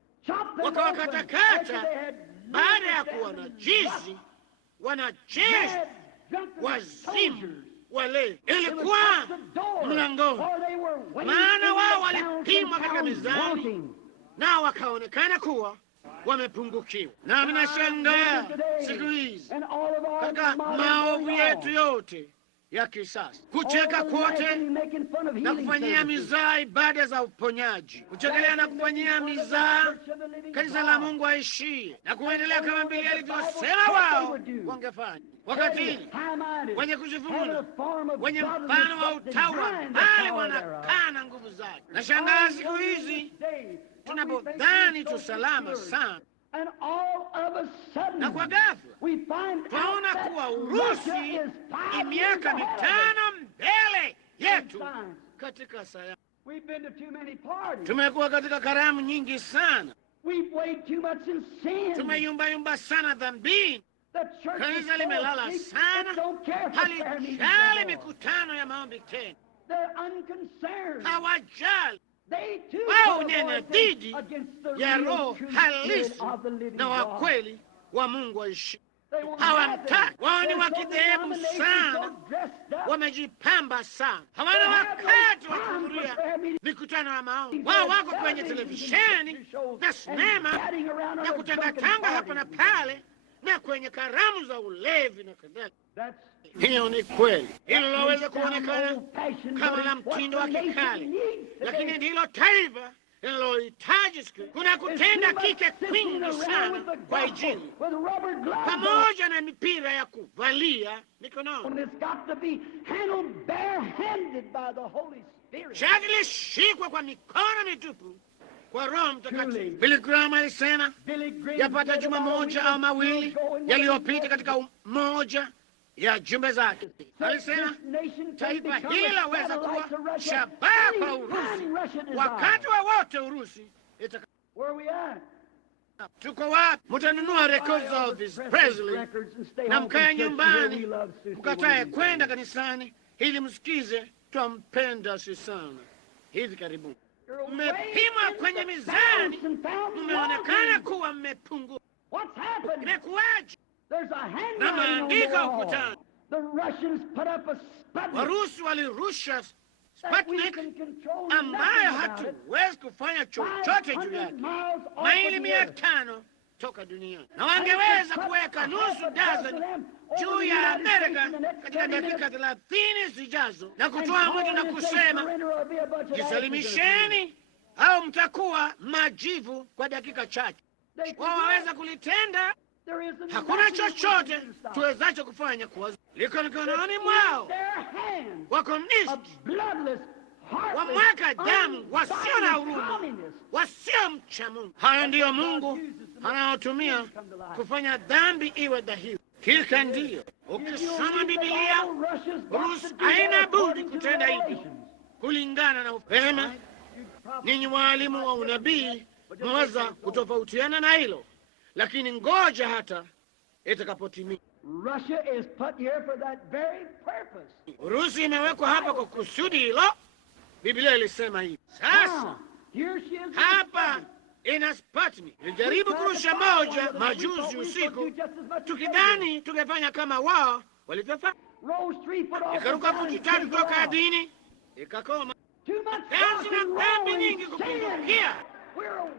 wakawakatakata. Baada ya kuwa najisi, wanajeshi wazimu walevi ilikuwa mlangoni, maana wao walipimwa katika mizani na wakaonekana kuwa wamepungukiwa. Na ninashangaa siku hizi katika maovu yetu yote ya kisasa, kucheka kwote na kufanyia mizaa ibada za uponyaji, kuchekelea na kufanyia mizaa kanisa la Mungu aishie, na kuendelea kama Biblia ilivyosema wao wangefanya. Wakati wenye kujivuna, wenye mfano wa utawa, bali wanakana nguvu zake. Nashangaa siku hizi tunapodhani tu salama sana, na kwa ghafla twaona kuwa Urusi miaka 5 mbele yetu katika sayansi. Tumekuwa katika karamu nyingi sana, tumeyumbayumba sana dhambini. Kanisa limelala sana, halijali mikutano ya maombi tena, hawajali. Wao unena dhidi ya roho halisi na wa kweli wa Mungu aishi. Hawamtaki. Wao ni wakidhehebu sana, wamejipamba sana, hawana wakati wa kuhudhuria mikutano ya maombi. Wao wako kwenye televisheni na sinema na kutangatanga hapa na pale na kwenye karamu za ulevi na kadhalika. Hiyo ni kweli, hilo laweza kuonekana kama la mtindo wa kikale, lakini ndilo taifa linalohitaji siku. Kuna kutenda kike kwingi sana kwa Injili, pamoja na mipira ya kuvalia mikononi. Shati lishikwa kwa mikono mitupu kwa Roho Mtakatifu. Billy Graham alisema yapata juma moja au mawili yaliyopita katika moja ya jumbe zake, alisema taifa hili laweza kuwa shabaha kwa Urusi wakati wowote Urusi itaka. Tuko wapi? Mutanunua rekodi za Elvis Presley na mkae nyumbani, mkatae kwenda kanisani ili msikize twampenda si sana. Hivi karibuni mmepimwa kwenye mizani, mmeonekana kuwa mmepungua. Imekuwaje? Na maandiko ukutani, Warusi walirusha Sputnik ambayo hatuwezi kufanya chochote juu yake, maili 500 toka duniani, na wangeweza kuweka nusu dazeni juu ya Amerika katika dakika 30 zijazo na kutoa mwito na kusema jisalimisheni au mtakuwa majivu kwa dakika chache. Wao waweza kulitenda. Hakuna chochote tuwezacho kufanya kwa liko mikononi mwao. Wakomunisti wamweka damu, wasio na huruma, wasio mcha Mungu. Hayo ndiyo Mungu anaotumia kufanya dhambi iwe dhahiri. Kika ndiyo ukisoma Biblia, Urusi haina budi kutenda hivyo kulingana na ufema. Ninyi waalimu wa unabii mwaweza kutofautiana na hilo, lakini ngoja hata itakapotimia. Urusi imewekwa hapa kwa kusudi hilo. Biblia ilisema hivi. Sasa hapa ina Sputnik. Nilijaribu kurusha moja majuzi usiku, tukidhani tungefanya kama wao walivyofanya. Ikaruka futi 3 kutoka ardhini, ikakoma. Penzi na dhambi nyingi kupindukia.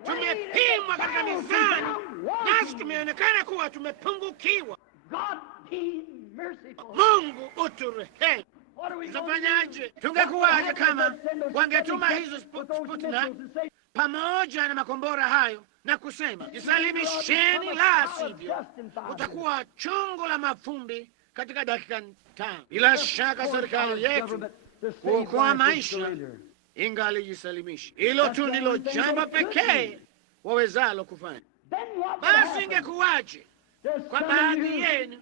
Tumepimwa katika mizani, nasi tumeonekana kuwa tumepungukiwa. Mungu uturehemu. Tutafanyaje? Tungekuwaje kama wangetuma hizo Sputnik pamoja na makombora hayo na kusema jisalimisheni, la sivyo utakuwa chungu la mafumbi katika dakika 5. Bila shaka serikali yetu kuokoa maisha ingalijisalimisha. Hilo tu ndilo jambo pekee wawezalo kufanya. Basi ingekuwaje kwa baadhi yenu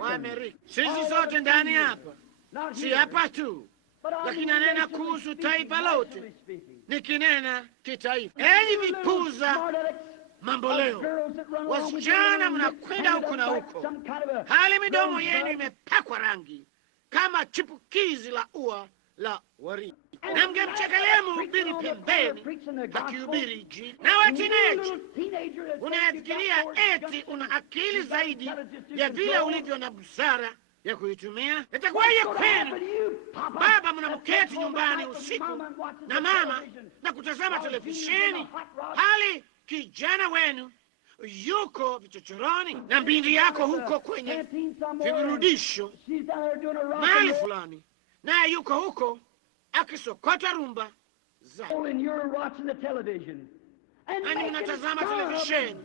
wa Amerika? Sisi sote ndani hapa, si hapa tu, lakini nanena kuhusu taifa lote, nikinena kitaifa. Enyi vipuza mambo leo, wasichana mnakwenda huku na huko, hali midomo yenu imepakwa rangi kama chipukizi la ua la waridi, na mngemchekelea mhubiri pembeni akihubiri Injili. Na watineji, unafikiria eti una akili zaidi ya vile ulivyo na busara ya kuitumia? Itakuwaje kwenu baba mnamketi nyumbani usiku na mama na kutazama televisheni, hali kijana wenu yuko vichochoroni na binti yako huko kwenye viburudisho mahali fulani, naye yuko huko akisokota rumba nanyi mnatazama televisheni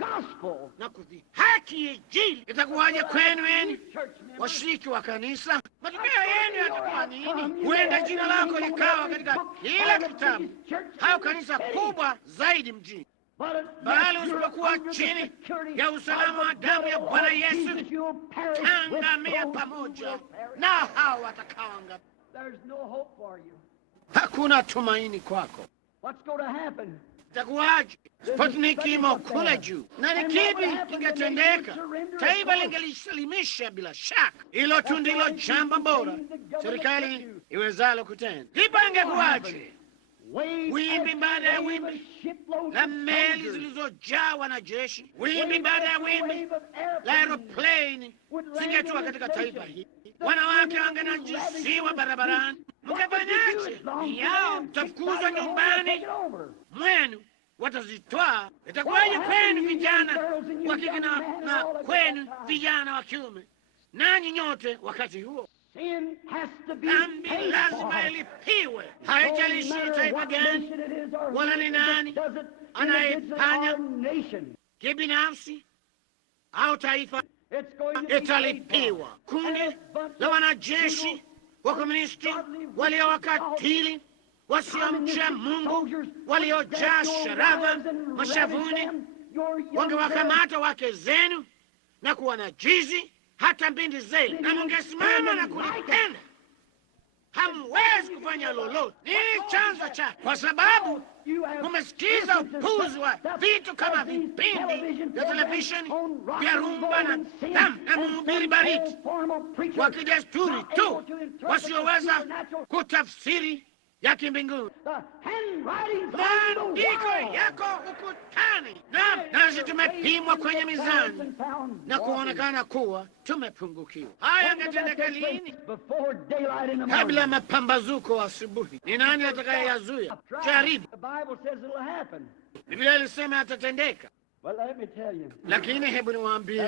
na kudhihaki Injili. Itakuwaje kwenu enyi washiriki wa kanisa? Matokeo yenu yatakuwa nini? Huenda jina lako likawa katika kila kitabu au kanisa kubwa zaidi mjini, bali usipokuwa chini ya usalama wa damu ya Bwana Yesu, tangamia pamoja na hao watakaoangamia. Hakuna tumaini kwako. Itakuwaje? Sputnik imo kule juu, na ni kipi kingetendeka? Taifa lingelisalimisha bila shaka. Hilo tu ndilo jambo bora serikali iwezalo kutenda. Ndipo ingekuwaje? Wimbi baada ya wimbi la meli zilizojaa wanajeshi, wimbi baada ya wimbi la aeroplane zingetua katika taifa hili. Wanawake wangenajisiwa barabarani. Mkafanyaje? Yao mtafukuzwa nyumbani mwenu, watazitwaa. Itakuwaje kwenu vijana wa kike na kwenu vijana wa kiume, nanyi nyote wakati huo? Dhambi lazima ilipiwe. Haijalishi taifa gani wala ni nani anayefanya kibinafsi au taifa, italipiwa. Kundi la wanajeshi wa komunisti waliowakatili, wasiomcha Mungu, waliojaa sharaba mashavuni, wangewakamata wake zenu na kuwanajizi hata binti zenu, na mungesimama na kulipenda. Hamwezi kufanya lolote. Nini chanzo chake? Kwa sababu mumesikiza upuzi wa vitu kama vipindi vya televisheni vya rumba na damu na mhubiri baridi wa kidesturi tu wasioweza kutafsiri ya kimbinguni. Maandiko yako ukutani, nasi tumepimwa kwenye mizani na kuonekana kuwa tumepungukiwa. Haya yangetendeka lini? Kabla ya mapambazuko asubuhi. Ni nani atakayeyazuia? Jaribu. Biblia ilisema atatendeka. Lakini hebu niwaambie,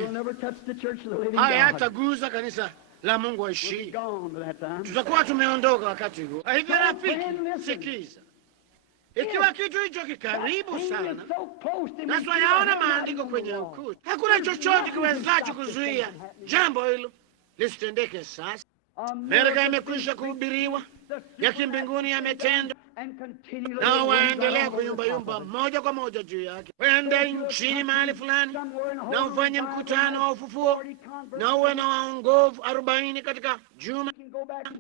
haya hataguza kanisa la Mungu aishi. Tutakuwa tumeondoka wakati huo. Hivyo rafiki, sikiza. Ikiwa kitu hicho kikaribu sana na tunayaona maandiko kwenye ukuta, hakuna chochote kiwezacho kuzuia jambo hilo lisitendeke. Sasa Amerika imekwisha kuhubiriwa, ya kimbinguni yametendwa, nao waendelea kuyumbayumba moja kwa moja juu yake. Wenda nchini mahali fulani na ufanye mkutano wa ufufuo na uwe na waongovu 40 katika juma,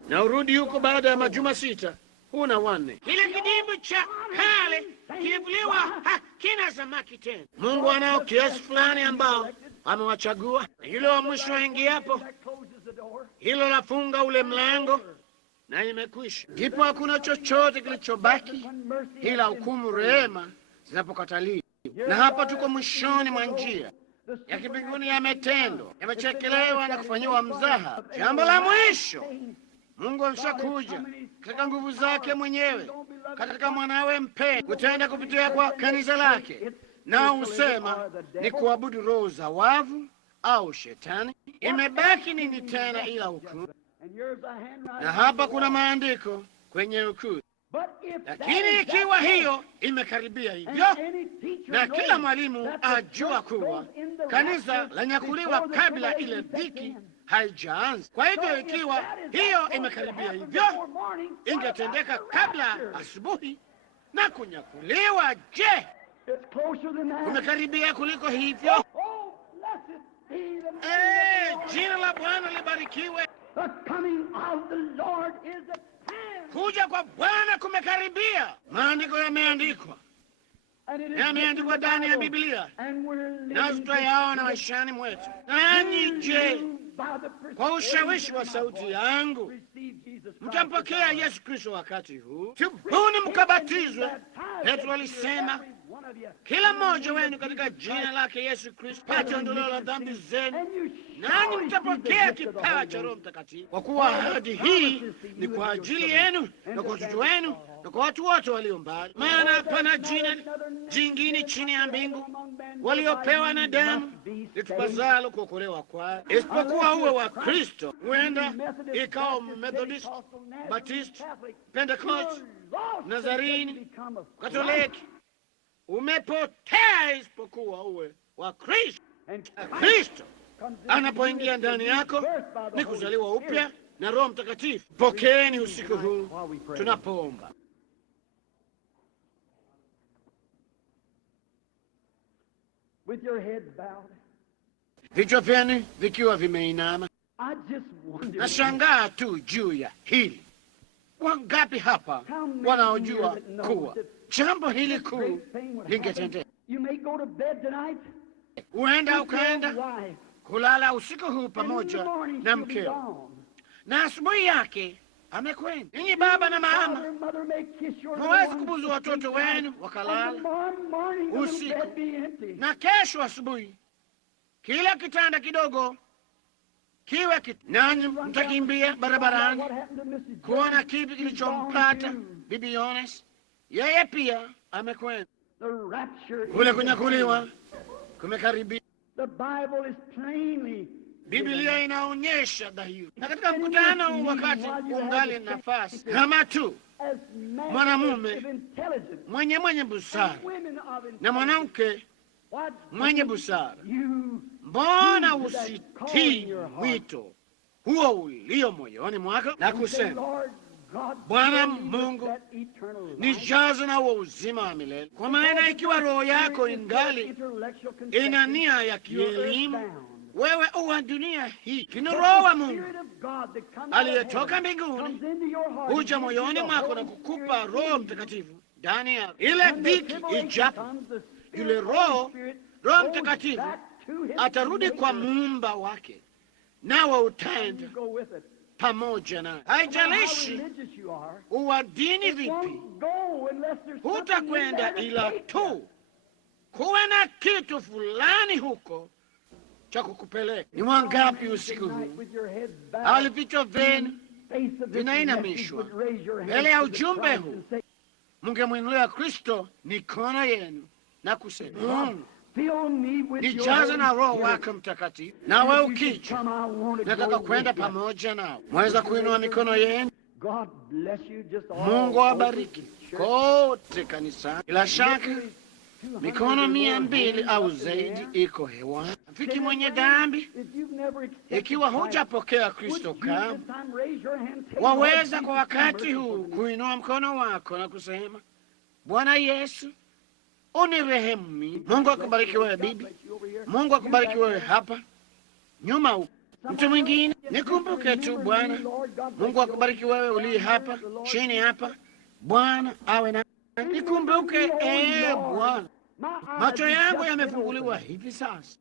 na urudi huko baada ya majuma 6. Huna 4. Kile kidimbwi cha kale kimevuliwa, hakina samaki tena. Mungu anao kiasi fulani ambao amewachagua. Hilo wa mwisho aingiapo, hilo lafunga ule mlango na imekwisha. Ndipo hakuna chochote kilichobaki ila hukumu, rehema zinapokataliwa. Na hapa tuko mwishoni mwa njia ya kimbinguni, yametendwa, yamechekelewa na kufanyiwa mzaha. Jambo la mwisho, Mungu ameshakuja katika nguvu zake mwenyewe, katika mwanawe mpendwa, kutenda kupitia kwa kanisa lake, nao husema ni kuabudu roho za wavu au Shetani. Imebaki nini tena ila hukumu? Na hapa kuna maandiko kwenye ukuta. Lakini ikiwa hiyo imekaribia hivyo, na kila mwalimu ajua kuwa kanisa lanyakuliwa kabla ile dhiki haijaanza. Kwa hivyo ikiwa hiyo imekaribia hivyo, ingetendeka kabla asubuhi na kunyakuliwa. Je, umekaribia kuliko hivyo? Jina la Bwana libarikiwe. Kuja kwa Bwana kumekaribia. Maandiko yameandikwa ndani ya Biblia, nasi twayaona maishani mwetu. Nanyi je, kwa ushawishi wa sauti yangu mtampokea Yesu Kristo wakati huu? Tubuni mkabatizwe. Petro alisema, kila mmoja wenu katika jina lake Yesu Kristo pate ondoleo la dhambi zenu, nanyi mtapokea kipawa cha Roho Mtakatifu. Kwa kuwa ahadi hii ni kwa ajili yenu na kwa watoto wenu na kwa watu wote walio mbali, maana hapana jina jingine chini ya mbingu waliopewa na damu litupasalo kuokolewa kwao, isipokuwa uwe wa Kristo. Huenda ikawa Methodist, Baptist, Pentecost, Nazarini, Katoliki, umepotea isipokuwa uwe wa Kristo. Kristo anapoingia ndani yako ni kuzaliwa upya na Roho Mtakatifu. Pokeeni usiku huu tunapoomba. Vichwa vyenu vikiwa vimeinama. Nashangaa tu juu ya hili. Wangapi hapa wanaojua kuwa jambo hili kuu lingetendeka? Huenda ukaenda kulala usiku huu pamoja na mkeo, na asubuhi yake amekwenda. Ninyi baba na mama mwawezi kubuzu watoto wenu wakalala usiku, na kesho asubuhi kila kitanda kidogo kiwe nanyi mtakimbia barabarani kuona kipi kilichompata Bibi Yones. Yeye pia amekwenda. Kule kunyakuliwa kumekaribia. Biblia inaonyesha dhahiri. Na katika mkutano, wakati ungali nafasi, kama tu mwanamume mwenye busara na mwanamke mwenye busara, mbona usitii mwito huo ulio moyoni mwako na kusema, Bwana Mungu, nijaze na huo uzima wa milele? Kwa maana ikiwa roho yako ingali ina nia ya kielimu, wewe uwa dunia hii. Kini roho wa Mungu aliyetoka mbinguni huja moyoni mwako na kukupa Roho Mtakatifu ndani yako. Ile dhiki ijapo, yule Roho Mtakatifu atarudi kwa muumba wake, nawe utaenda pamoja naye. Haijalishi uwa dini vipi, hutakwenda ila tu kuwe na kitu fulani huko cha kukupeleka. Ni wangapi usiku huu hali vichwa vyenu vinainamishwa mbele ya ujumbe huu, mungemwinulia Kristo mikono yenu na kusema, Mungu, nijaze na Roho wako Mtakatifu, nawe ukija nataka kwenda pamoja nao. Mweza kuinua mikono yenu. Mungu awabariki kote kanisani. Bila shaka mikono 200 au zaidi iko hewani. Rafiki mwenye dhambi, ikiwa hujapokea Kristo kamwe, waweza kwa wakati huu kuinua mkono wako na kusema, Bwana Yesu, unirehemu mimi. Mungu akubariki wewe bibi. Mungu akubariki wewe hapa nyuma huko. Mtu mwingine, nikumbuke tu Bwana. Mungu akubariki wewe uliye hapa chini hapa. Bwana awe na nikumbuke. Bwana, macho yangu yamefunguliwa hivi sasa.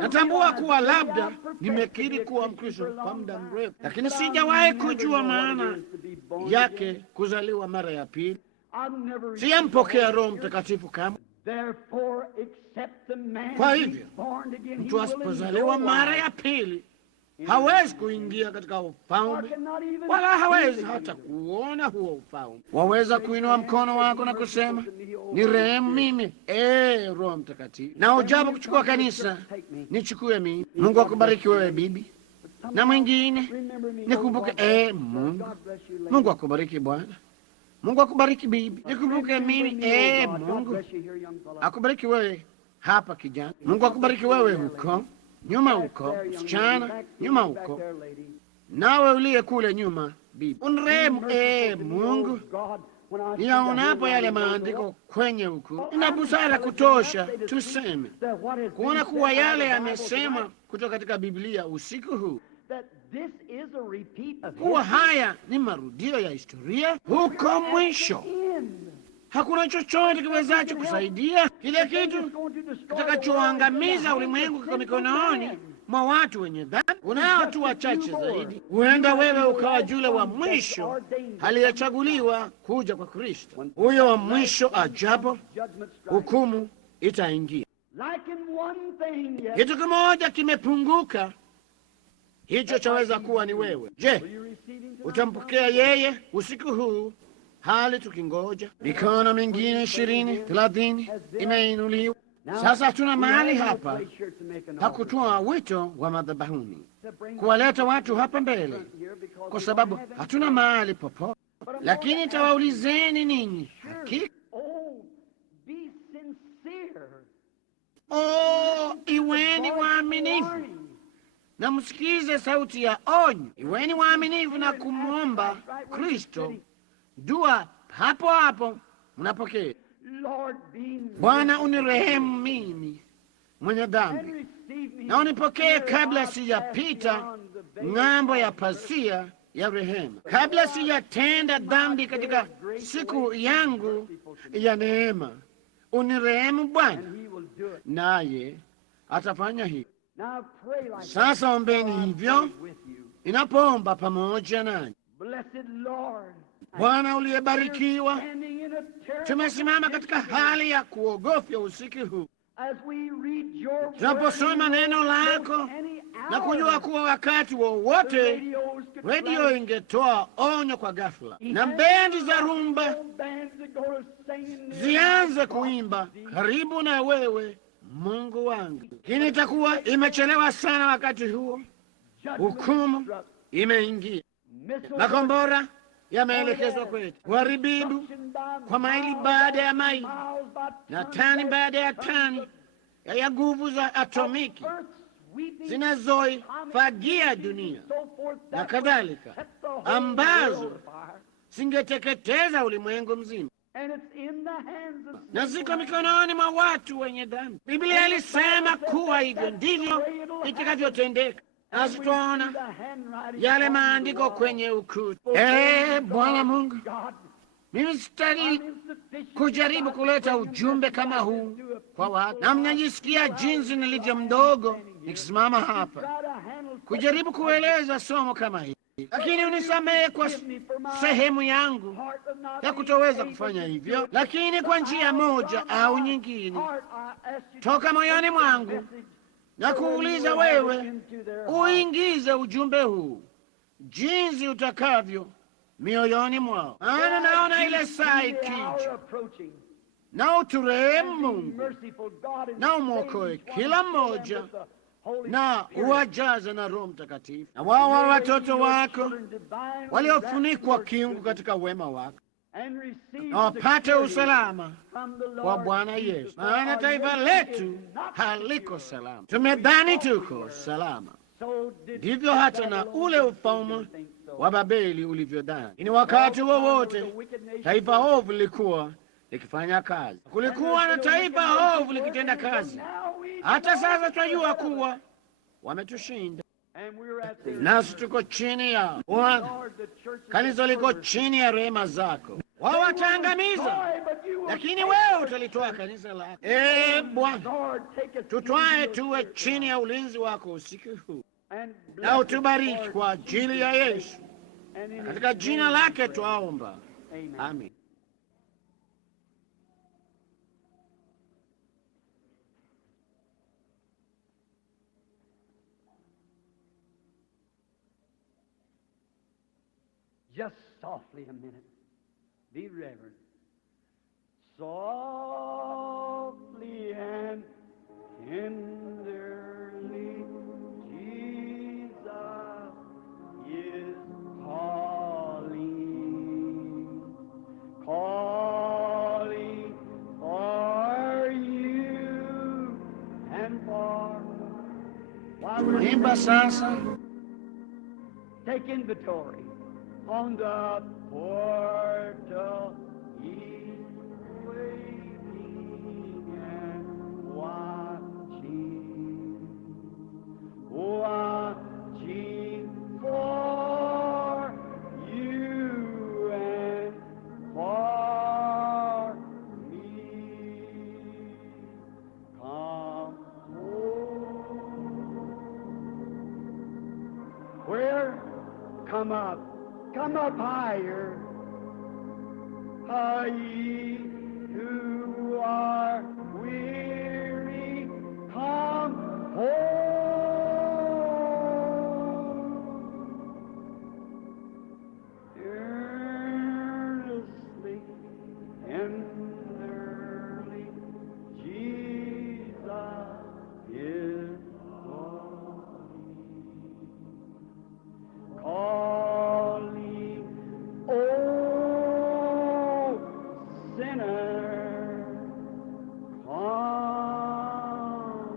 Natambua kuwa labda nimekiri kuwa Mkristo kwa muda mrefu, lakini sijawahi kujua maana yake kuzaliwa mara ya pili. Siyampokea Roho Mtakatifu kama. Kwa hivyo mtu asipozaliwa mara ya pili hawezi kuingia katika ufalme, wala hawezi hata kuona huo ufalme. Waweza kuinua mkono wako na kusema, ni rehemu mimi, Roho Mtakatifu, na ujapo kuchukua kanisa, nichukue mimi. Mungu akubariki wewe bibi, na mwingine nikumbuke. Mungu, Mungu akubariki bwana. Mungu akubariki bibi, nikumbuke mimi. Mungu akubariki wewe hapa kijana. Mungu akubariki wewe huko nyuma, huko msichana nyuma huko, nawe uliye kule nyuma bibi, unirehemu Mungu. Niyaonapo yale maandiko kwenye huku, ina busara kutosha tuseme kuona kuwa yale yamesema kutoka katika Biblia usiku huu, kuwa haya ni marudio ya historia. Huko mwisho hakuna chochote kiwezacho kusaidia. Kile kitu kitakachoangamiza ulimwengu kiko mikononi mwa watu wenye dhambi. Unao tu wachache zaidi. Huenda wewe ukawa yule wa mwisho aliyechaguliwa kuja kwa Kristo. Huyo wa mwisho ajapo, hukumu itaingia. Kitu kimoja kimepunguka, hicho chaweza kuwa ni wewe. Je, utampokea yeye usiku huu? Hali tukingoja, mikono mingine 20, 30 imeinuliwa. Sasa hatuna mahali hapa hakutoa wito wa madhabahuni kuwaleta watu hapa mbele, kwa sababu hatuna mahali popote. Lakini tawaulizeni ninyi hakika, iweni waaminifu na msikize sauti ya onyo. Iweni waaminifu na kumwomba Kristo dua hapo hapo mnapokea. Bwana, unirehemu mimi mwenye dhambi, na unipokee kabla sijapita ng'ambo ya pazia ya rehema, kabla sijatenda dhambi katika siku yangu ya neema. Unirehemu Bwana, naye atafanya hivyo. Sasa ombeni hivyo inapoomba pamoja nanyi. Bwana uliyebarikiwa, tumesimama katika hali ya kuogofya usiku huu tunaposoma neno lako na kujua kuwa wakati wowote redio ingetoa onyo kwa ghafla na bendi za rumba zianze kuimba karibu na wewe, Mungu wangu. Lakini itakuwa imechelewa sana wakati huo. Hukumu imeingia. Makombora yameelekezwa kwetu, uharibifu kwa maili baada ya maili na tani baada ya tani ya nguvu za atomiki zinazoifagia dunia na kadhalika, ambazo zingeteketeza ulimwengu mzima, na ziko mikononi mwa watu wenye dhambi. Biblia ilisema kuwa hivyo ndivyo itakavyotendeka. Nasi twaona yale maandiko kwenye ukuta. Bwana Mungu, mimi sitaki kujaribu kuleta ujumbe kama huu kwa watu, na mnajisikia jinsi nilivyo mdogo nikisimama hapa kujaribu kueleza somo kama hili, lakini unisamehe kwa sehemu yangu ya kutoweza kufanya hivyo. Lakini kwa njia moja au nyingine, toka moyoni mwangu na kuuliza wewe uingize ujumbe huu jinsi utakavyo mioyoni mwao, maana naona ile saa ikija. Na uturehemu Mungu, na umwokoe kila mmoja, na uwajaze na Roho Mtakatifu, na wao watoto wako waliofunikwa kiungu katika wema wako, na wapate usalama kwa Bwana Yesu, maana taifa letu haliko salama. Tumedhani tuko salama, ndivyo hata na ule ufalme wa Babeli ulivyodhani. Ni wakati wowote taifa ovu lilikuwa likifanya kazi, kulikuwa na taifa ovu likitenda kazi. Hata sasa tunajua kuwa wametushinda, nasi tuko chini yao. Kanisa liko chini ya rehema zako. Wao wataangamiza, lakini wewe utalitoa kanisa lako. Bwana, tutwae tuwe chini ya ulinzi wako usiku huu, na utubariki kwa ajili ya Yesu. Katika jina lake twaomba, amen. Just softly a minute. Be reverent. Softly and tenderly, Jesus is calling, calling for you and for. While we're Imba sasa. take inventory on the portal. He's waiting and watching, watching for you and for me. Come home. Where? Come up higher. Ye who are weary, come home. Earnestly, tenderly, Jesus is calling, oh sinner, come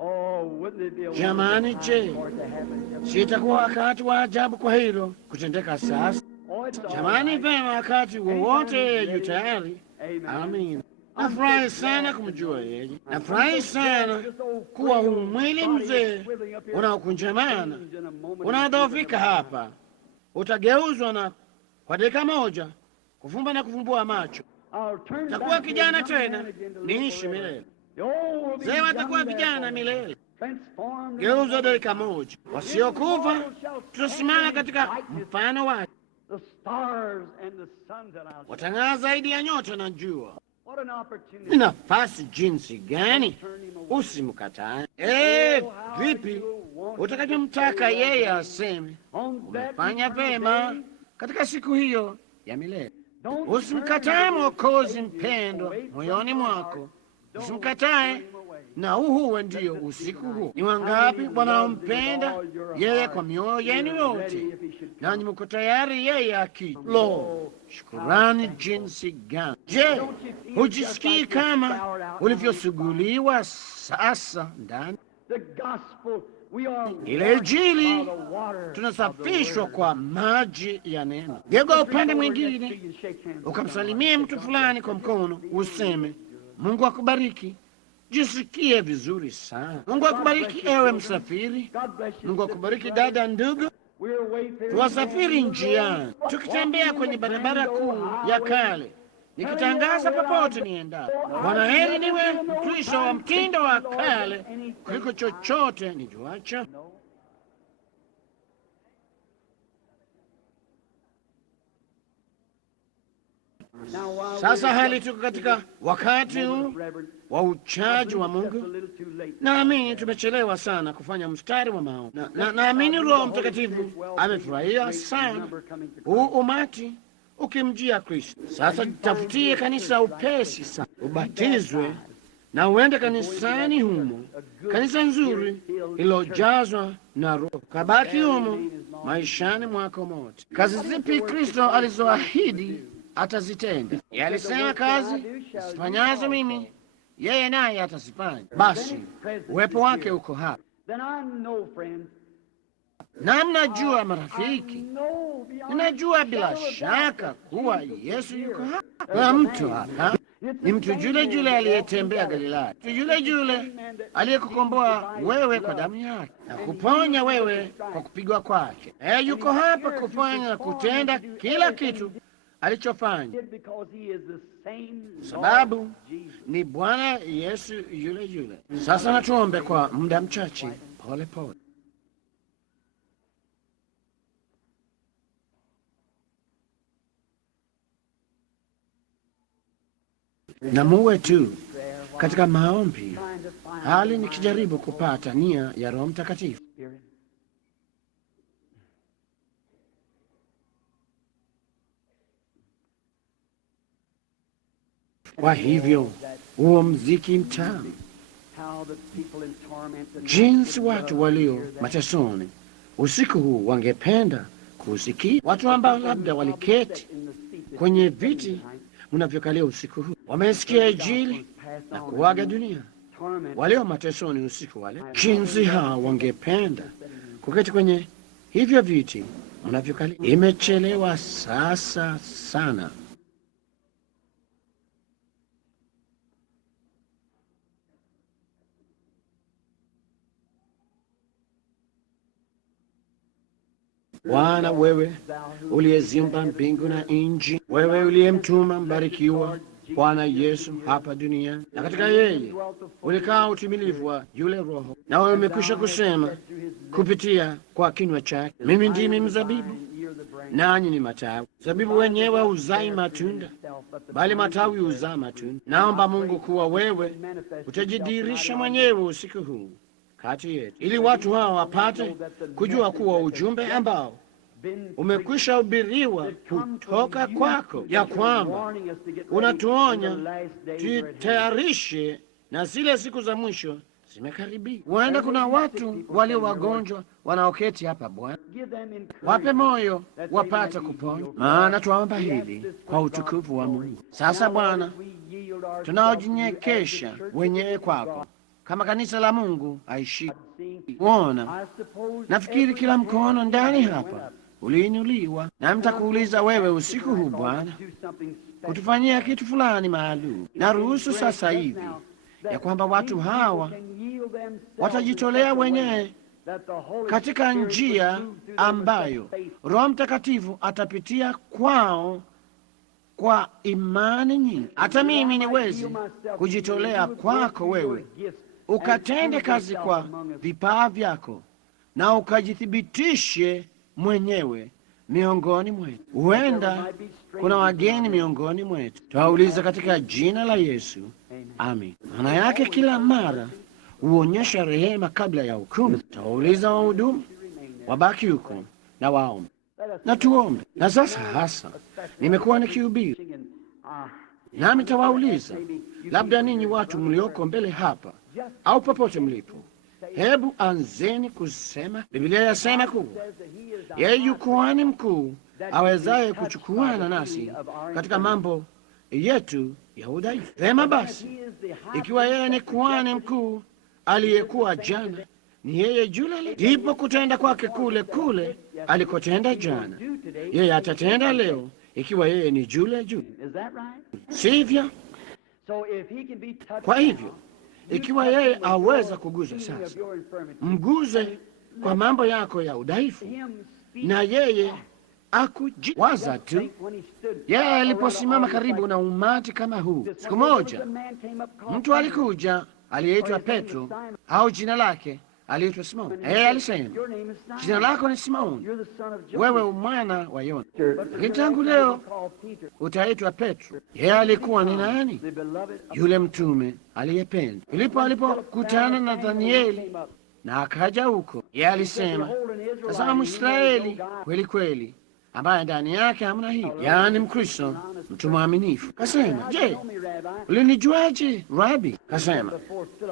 Oh, wouldn't it be a Jamani, wonderful je, time for it to happen? si itakuwa wakati wa ajabu kwa hilo kutendeka sasa? Oh, it's all Jamani, right. vema, wakati wowote yu tayari. Amin. Nafurahi sana kumjua yeye. Nafurahi sana kuwa huu mwili mzee unaokunjamana unaodhoofika hapa utageuzwa na kwa dakika moja kufumba na kufumbua macho. Takuwa kijana tena, niishi milele. Mzee atakuwa kijana milele. Geuzwa dakika moja. Wasiokufa tutasimama katika mfano wake, watang'aa zaidi ya nyota na jua. Ni nafasi jinsi gani! Usimkatae. Vipi utakavyomtaka yeye aseme, umefanya vema katika siku hiyo ya milele. Usimkatae Mwokozi mpendwa moyoni mwako, usimkatae, na huwe ndiyo usiku huu. Ni wangapi wanaompenda yeye kwa mioyo yenu yote, nanyi mko tayari yeye akija? Lo, shukurani jinsi gani! Je, hujisikii kama ulivyosuguliwa sasa ndani ile Injili? Tunasafishwa kwa maji ya neno. Geuka upande mwingine, ukamsalimie mtu fulani kwa mkono, useme Mungu akubariki. Jisikie vizuri sana. Mungu akubariki ewe msafiri. Mungu akubariki dada, ndugu. Tuwasafiri njiani, tukitembea kwenye barabara kuu ya kale, nikitangaza popote nienda, Bwana heri niwe Mkristo wa mtindo wa kale kuliko chochote nijuacho. Sasa hali tuko katika wakati huu wa uchaji wa Mungu. Naamini tumechelewa sana kufanya mstari wa maombi. Naamini Roho Mtakatifu amefurahia sana huu umati ukimjia Kristo. Sasa tafutie kanisa upesi sana, ubatizwe na uende kanisani humo, kanisa nzuri ililojazwa na Roho, kabaki humo maishani mwako mote. Kazi zipi Kristo alizoahidi atazitenda? Yeye alisema kazi zifanyazo mimi yeye naye atazifanya. Basi uwepo wake uko hapa. Na mnajua marafiki, ninajua bila shaka kuwa Yesu yuko hapa. Na mtu hapa ni mtu yule yule aliyetembea Galilaya, mtu yule yule aliyekukomboa wewe kwa damu yake na kuponya wewe kwa kupigwa kwake. Yuko hapa kufanya na kutenda kila kitu alichofanya, sababu ni Bwana Yesu yule yule. Sasa natuombe kwa muda mchache, pole pole. na muwe tu katika maombi, hali nikijaribu kupata nia ya Roho Mtakatifu. Kwa hivyo huo mziki mtamu, jinsi watu walio matesoni usiku huu wangependa kusikia. Watu ambao labda waliketi kwenye viti mnavyokalia usiku huu wamesikia Injili na kuaga dunia. Walio matesoni usiku wale, jinsi hao wangependa kuketi kwenye hivyo viti mnavyokalia. Imechelewa sasa sana. Bwana, wewe uliyeziumba mbingu na nchi, wewe uliyemtuma mbarikiwa Bwana Yesu hapa duniani, na katika yeye ulikaa utimilifu wa yule Roho, na wewe umekwisha kusema kupitia kwa kinywa chake, mimi ndimi mzabibu nanyi ni matawi. Zabibu wenyewe huzai matunda, bali matawi huzaa matunda. Naomba Mungu kuwa wewe utajidirisha mwenyewe usiku huu kati yetu, ili watu hawa wapate kujua kuwa ujumbe ambao umekwisha hubiriwa kutoka kwako, ya kwamba unatuonya tujitayarishe na zile siku za mwisho zimekaribia. Huenda kuna watu walio wagonjwa wanaoketi hapa. Bwana, wape moyo wapate kuponywa, maana twaomba hili kwa utukufu wa Mungu. Sasa Bwana, tunaojinyekesha wenyewe kwako kama kanisa la Mungu aishi kuona. Nafikiri kila mkono ndani hapa uliinuliwa, na mtakuuliza wewe usiku huu, Bwana, kutufanyia kitu fulani maalum. Na ruhusu sasa hivi ya kwamba watu hawa watajitolea wenyewe katika njia ambayo Roho Mtakatifu atapitia kwao kwa imani nyingi. Hata mimi niweze kujitolea kwako wewe, ukatende kazi kwa vipawa vyako na ukajithibitishe mwenyewe miongoni mwetu. Huenda kuna wageni miongoni mwetu, twauliza katika jina la Yesu, amen. Maana yake kila mara huonyesha rehema kabla ya hukumu. Twauliza wahudumu wabaki huko na waombe na tuombe. Na sasa hasa nimekuwa nikihubiri, nami tawauliza, labda ninyi watu mlioko mbele hapa au popote mlipo, hebu anzeni kusema. Biblia yasema kuwa yeye yu kuhani mkuu awezaye kuchukuana nasi katika mambo yetu ya udhaifu. Vema basi, ikiwa yeye ni kuhani mkuu aliyekuwa jana, ni yeye yule, ndipo kutenda kwake kule kule alikotenda jana, yeye atatenda leo, ikiwa yeye ni yule yule, sivyo? Kwa hivyo ikiwa yeye aweza kuguza sasa, mguze kwa mambo yako ya udhaifu, na yeye akujiwaza tu. Yeye aliposimama karibu na umati kama huu, siku moja mtu alikuja aliyeitwa Petro, au jina lake aliitwa Simoni. Yeye alisema, jina lako ni Simoni, wewe mwana wa Yona, lakini tangu leo utaitwa Petro. Yeye alikuwa ni nani? Yule mtume aliyependwa. Filipo alipokutana na Nathanieli na akaja huko, yeye alisema, tazama Mwisraeli kweli kweli, ambaye ndani yake hamna hii, yaani Mkristo, mtu mwaminifu. Kasema, je, ulinijuaje Rabi? Kasema,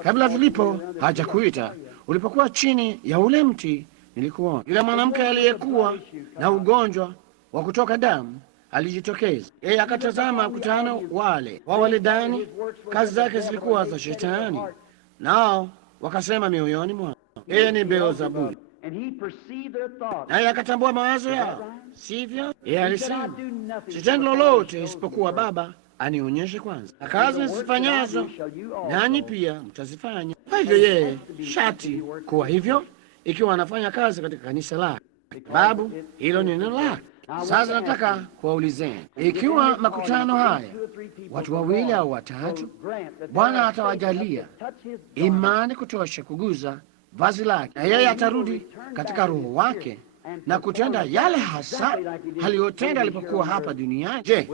kabla Filipo hajakuita, ulipokuwa chini ya ule mti nilikuona. Yule mwanamke aliyekuwa na ugonjwa wa kutoka damu alijitokeza. Yeye akatazama mkutano wale, wao walidhani kazi zake zilikuwa za Shetani, nao wakasema mioyoni mwao, yeye ni Beelzebuli. Naye akatambua mawazo yao, sivyo? Yeye alisema, sitendi lolote isipokuwa Baba anionyeshe kwanza, na kazi nisifanyazo nanyi pia mtazifanya. Kwa hivyo yeye shati kuwa hivyo, ikiwa anafanya kazi katika kanisa lake, sababu hilo ni neno lake. Sasa nataka kuwaulizeni, ikiwa makutano haya watu wawili au watatu, Bwana atawajalia imani kutosha kuguza vazi lake, na yeye atarudi katika roho wake na kutenda yale hasa aliyotenda alipokuwa hapa duniani. Je,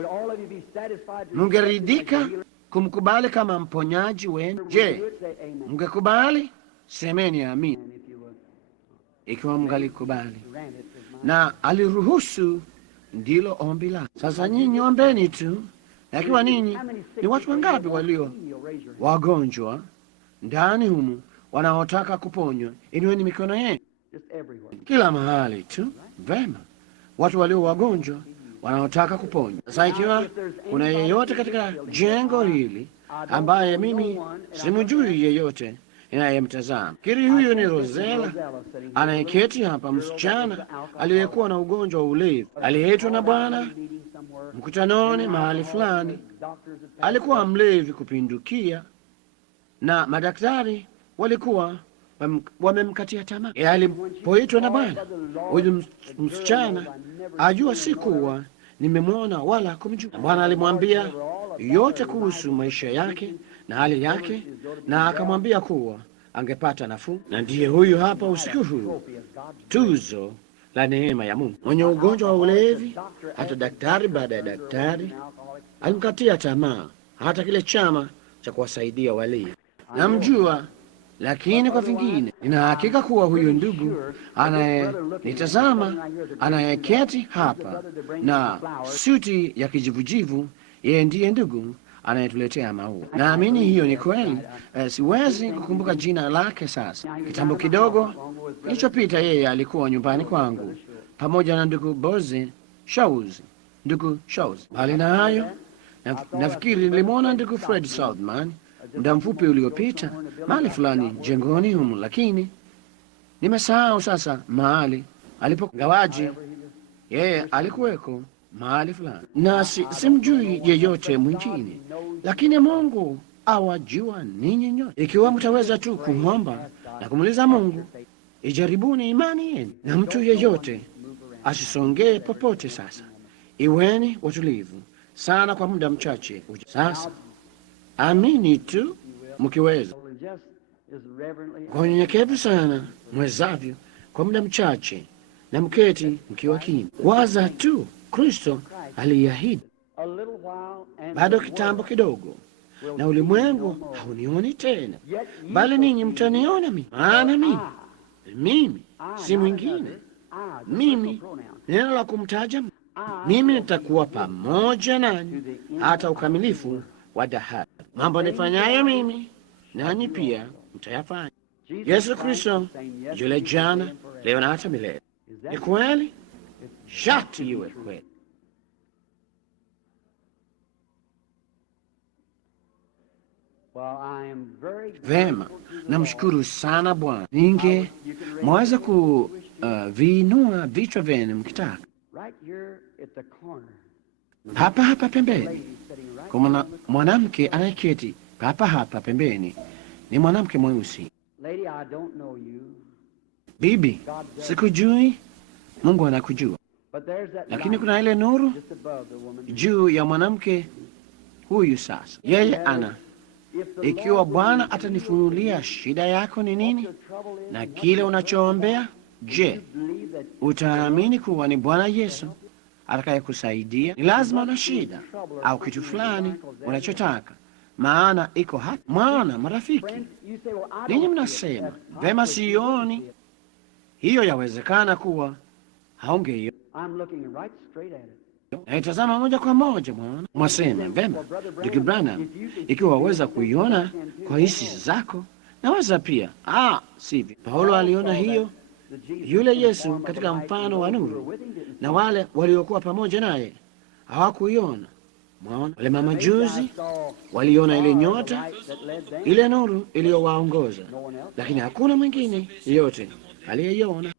mungeridhika kumkubali kama mponyaji wenu? Je, mngekubali? Semeni amin ikiwa mngalikubali. Na aliruhusu, ndilo ombi la. Sasa nyinyi ombeni tu. Ikiwa ninyi ni watu wangapi walio wagonjwa ndani humu wanaotaka kuponywa? Inueni mikono yenu. Kila mahali tu. Vema, watu walio wagonjwa wanaotaka kuponywa. Sasa ikiwa kuna yeyote katika jengo hili ambaye mimi simjui yeyote inayemtazama, kiri huyu ni Rosella anayeketi hapa, msichana aliyekuwa na ugonjwa wa ulevi, aliyeitwa na Bwana mkutanoni mahali fulani. Alikuwa mlevi kupindukia, na madaktari walikuwa wamemkatia tamaa. Alipoitwa na Bwana, huyu msichana ajua si kuwa nimemwona wala kumjua. Bwana alimwambia yote kuhusu maisha yake na hali yake, na akamwambia kuwa angepata nafuu. Na ndiye huyu hapa usiku huu, tuzo la neema ya Mungu, mwenye ugonjwa wa ulevi. Hata daktari baada ya daktari alimkatia tamaa, hata kile chama cha kuwasaidia walevi. Namjua, lakini kwa vingine nina hakika kuwa huyu ndugu anayenitazama, anayeketi hapa na suti ya kijivujivu, yeye ndiye ndugu anayetuletea maua. Naamini hiyo ni kweli. Siwezi kukumbuka jina lake sasa. Kitambo kidogo kilichopita, yeye alikuwa nyumbani kwangu pamoja na ndugu Boze Shauzi, ndugu Shauzi. Bali na hayo, nafikiri nilimwona ndugu Fred Saltman muda mfupi uliopita mahali fulani jengoni humu, lakini nimesahau sasa mahali alipo. Gawaji yeye alikuweko mahali fulani, na simjui yeyote mwingine, lakini Mungu awajua ninyi nyote. Ikiwa mtaweza tu kumwomba na kumuuliza Mungu, ijaribuni imani yenu, na mtu yeyote asisongee popote. Sasa iweni watulivu sana kwa muda mchache. Sasa amini tu mkiweza, kwa unyenyekevu sana mwezavyo, kwa muda mchache, na mketi mkiwa kimya. Waza tu, Kristo aliahidi, bado kitambo kidogo na ulimwengu haunioni tena, bali ninyi mtaniona mimi. Maana mimi si mwingine, mimi neno la kumtaja mimi nitakuwa pamoja nanyi hata ukamilifu wa dahari. Mambo nifanyayo mimi, nanyi pia mtayafanya. Yesu Kristo yule jana, leo na hata milele. Ni kweli, shati iwe kweli. Vema, namshukuru sana Bwana. Mwaweza kuviinua vichwa vyenu mkitaka. Hapa hapa pembeni kwa mwanamke anayeketi hapa hapa pembeni, ni mwanamke mweusi. Bibi, sikujui, Mungu anakujua. Lakini kuna ile nuru juu ya mwanamke huyu. Sasa yeye ikiwa Bwana atanifunulia shida yako ni nini na kile unachoombea, je, utaamini kuwa ni Bwana Yesu atakayekusaidia? Ni lazima una shida au kitu fulani unachotaka, maana iko hapa. Mwana marafiki, ninyi mnasema vema, sioni hiyo. Yawezekana kuwa haungeyo. Naitazama moja kwa moja, mwana. Mwasema vema, ndugu Branham, ikiwa waweza kuiona kwa hisi zako, naweza pia. Sivyo. Paulo aliona hiyo, yule Yesu katika mfano wa nuru, na wale waliokuwa pamoja naye hawakuiona. Mwana, wale mamajuzi waliona ile nyota, ile nuru iliyowaongoza, lakini hakuna mwingine yeyote aliyeiona.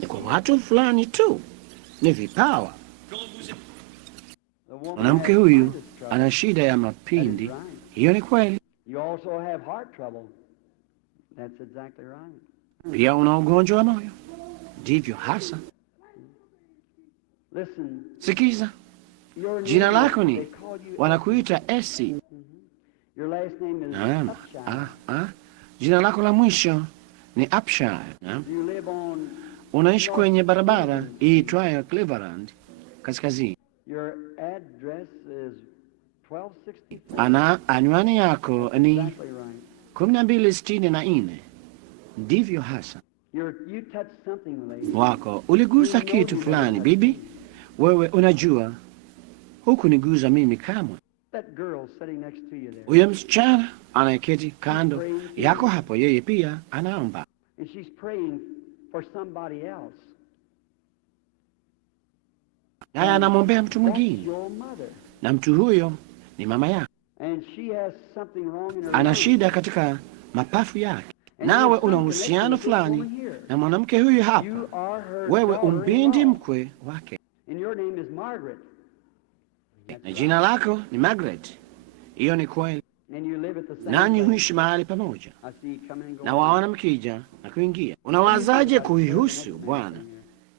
Ni kwa watu fulani tu, ni vipawa. Mwanamke huyu ana shida ya mapindi. Hiyo ni kweli. Pia una ugonjwa wa moyo. Ndivyo hasa. Sikiza, jina lako ni, wanakuita Esi. Naam. Jina lako la mwisho ni Upshire. Unaishi kwenye barabara iitwayo Cleveland kaskazini. 1264. Anwani yako ni Exactly right. 1264. Ndivyo hasa. You touched something, lady. Wako uligusa kitu fulani, bibi. Wewe unajua hukuniguza mimi kamwe. That girl sitting next to you there. Huyo msichana anayeketi kando yako hapo, yeye pia anaomba, And she's praying for somebody else. naye anamwombea mtu That's mwingine, your mother. na mtu huyo ni mama yako. And she has something wrong in her Ana lungs. shida katika mapafu yake, And nawe there's una some uhusiano connection with this fulani woman here. na mwanamke huyu hapa. You are her Wewe daughter-in-law. umbindi mkwe wake, And your name is Margaret. na jina lako ni Margaret. Hiyo ni kweli, And you live at the same nanyi place. huishi mahali pamoja, I see you coming and going. na waona mkija na kuingia. Unawazaje kuihusu Bwana,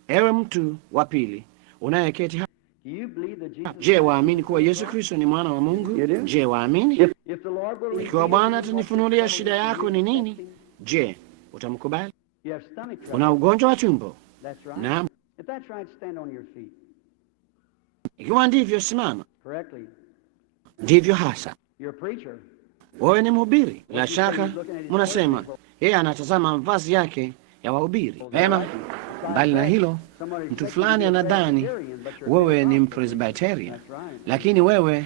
ewe mtu wa pili unayeketi hapa? Do you believe that Jesus? Je, waamini kuwa Yesu Kristo ni mwana wa Mungu? You do? Je, waamini? If the Lord will Ikiwa reveal Bwana what atanifunulia you're shida yako ni nini, expecting, je, utamkubali? you have stomach trouble. Una ugonjwa wa tumbo? That's right. Naam. If that's right, stand on your feet Ikiwa ndivyo, simama. correctly. Ndivyo hasa. You're a preacher. Wewe ni mhubiri. Bila shaka mnasema yeye anatazama mavazi yake ya wahubiri. Vema, mbali na hilo, Somebody mtu expects fulani you to be anadhani Presbyterian, but you're wewe ni Pentecostal. Mpresbyterian, That's right. lakini wewe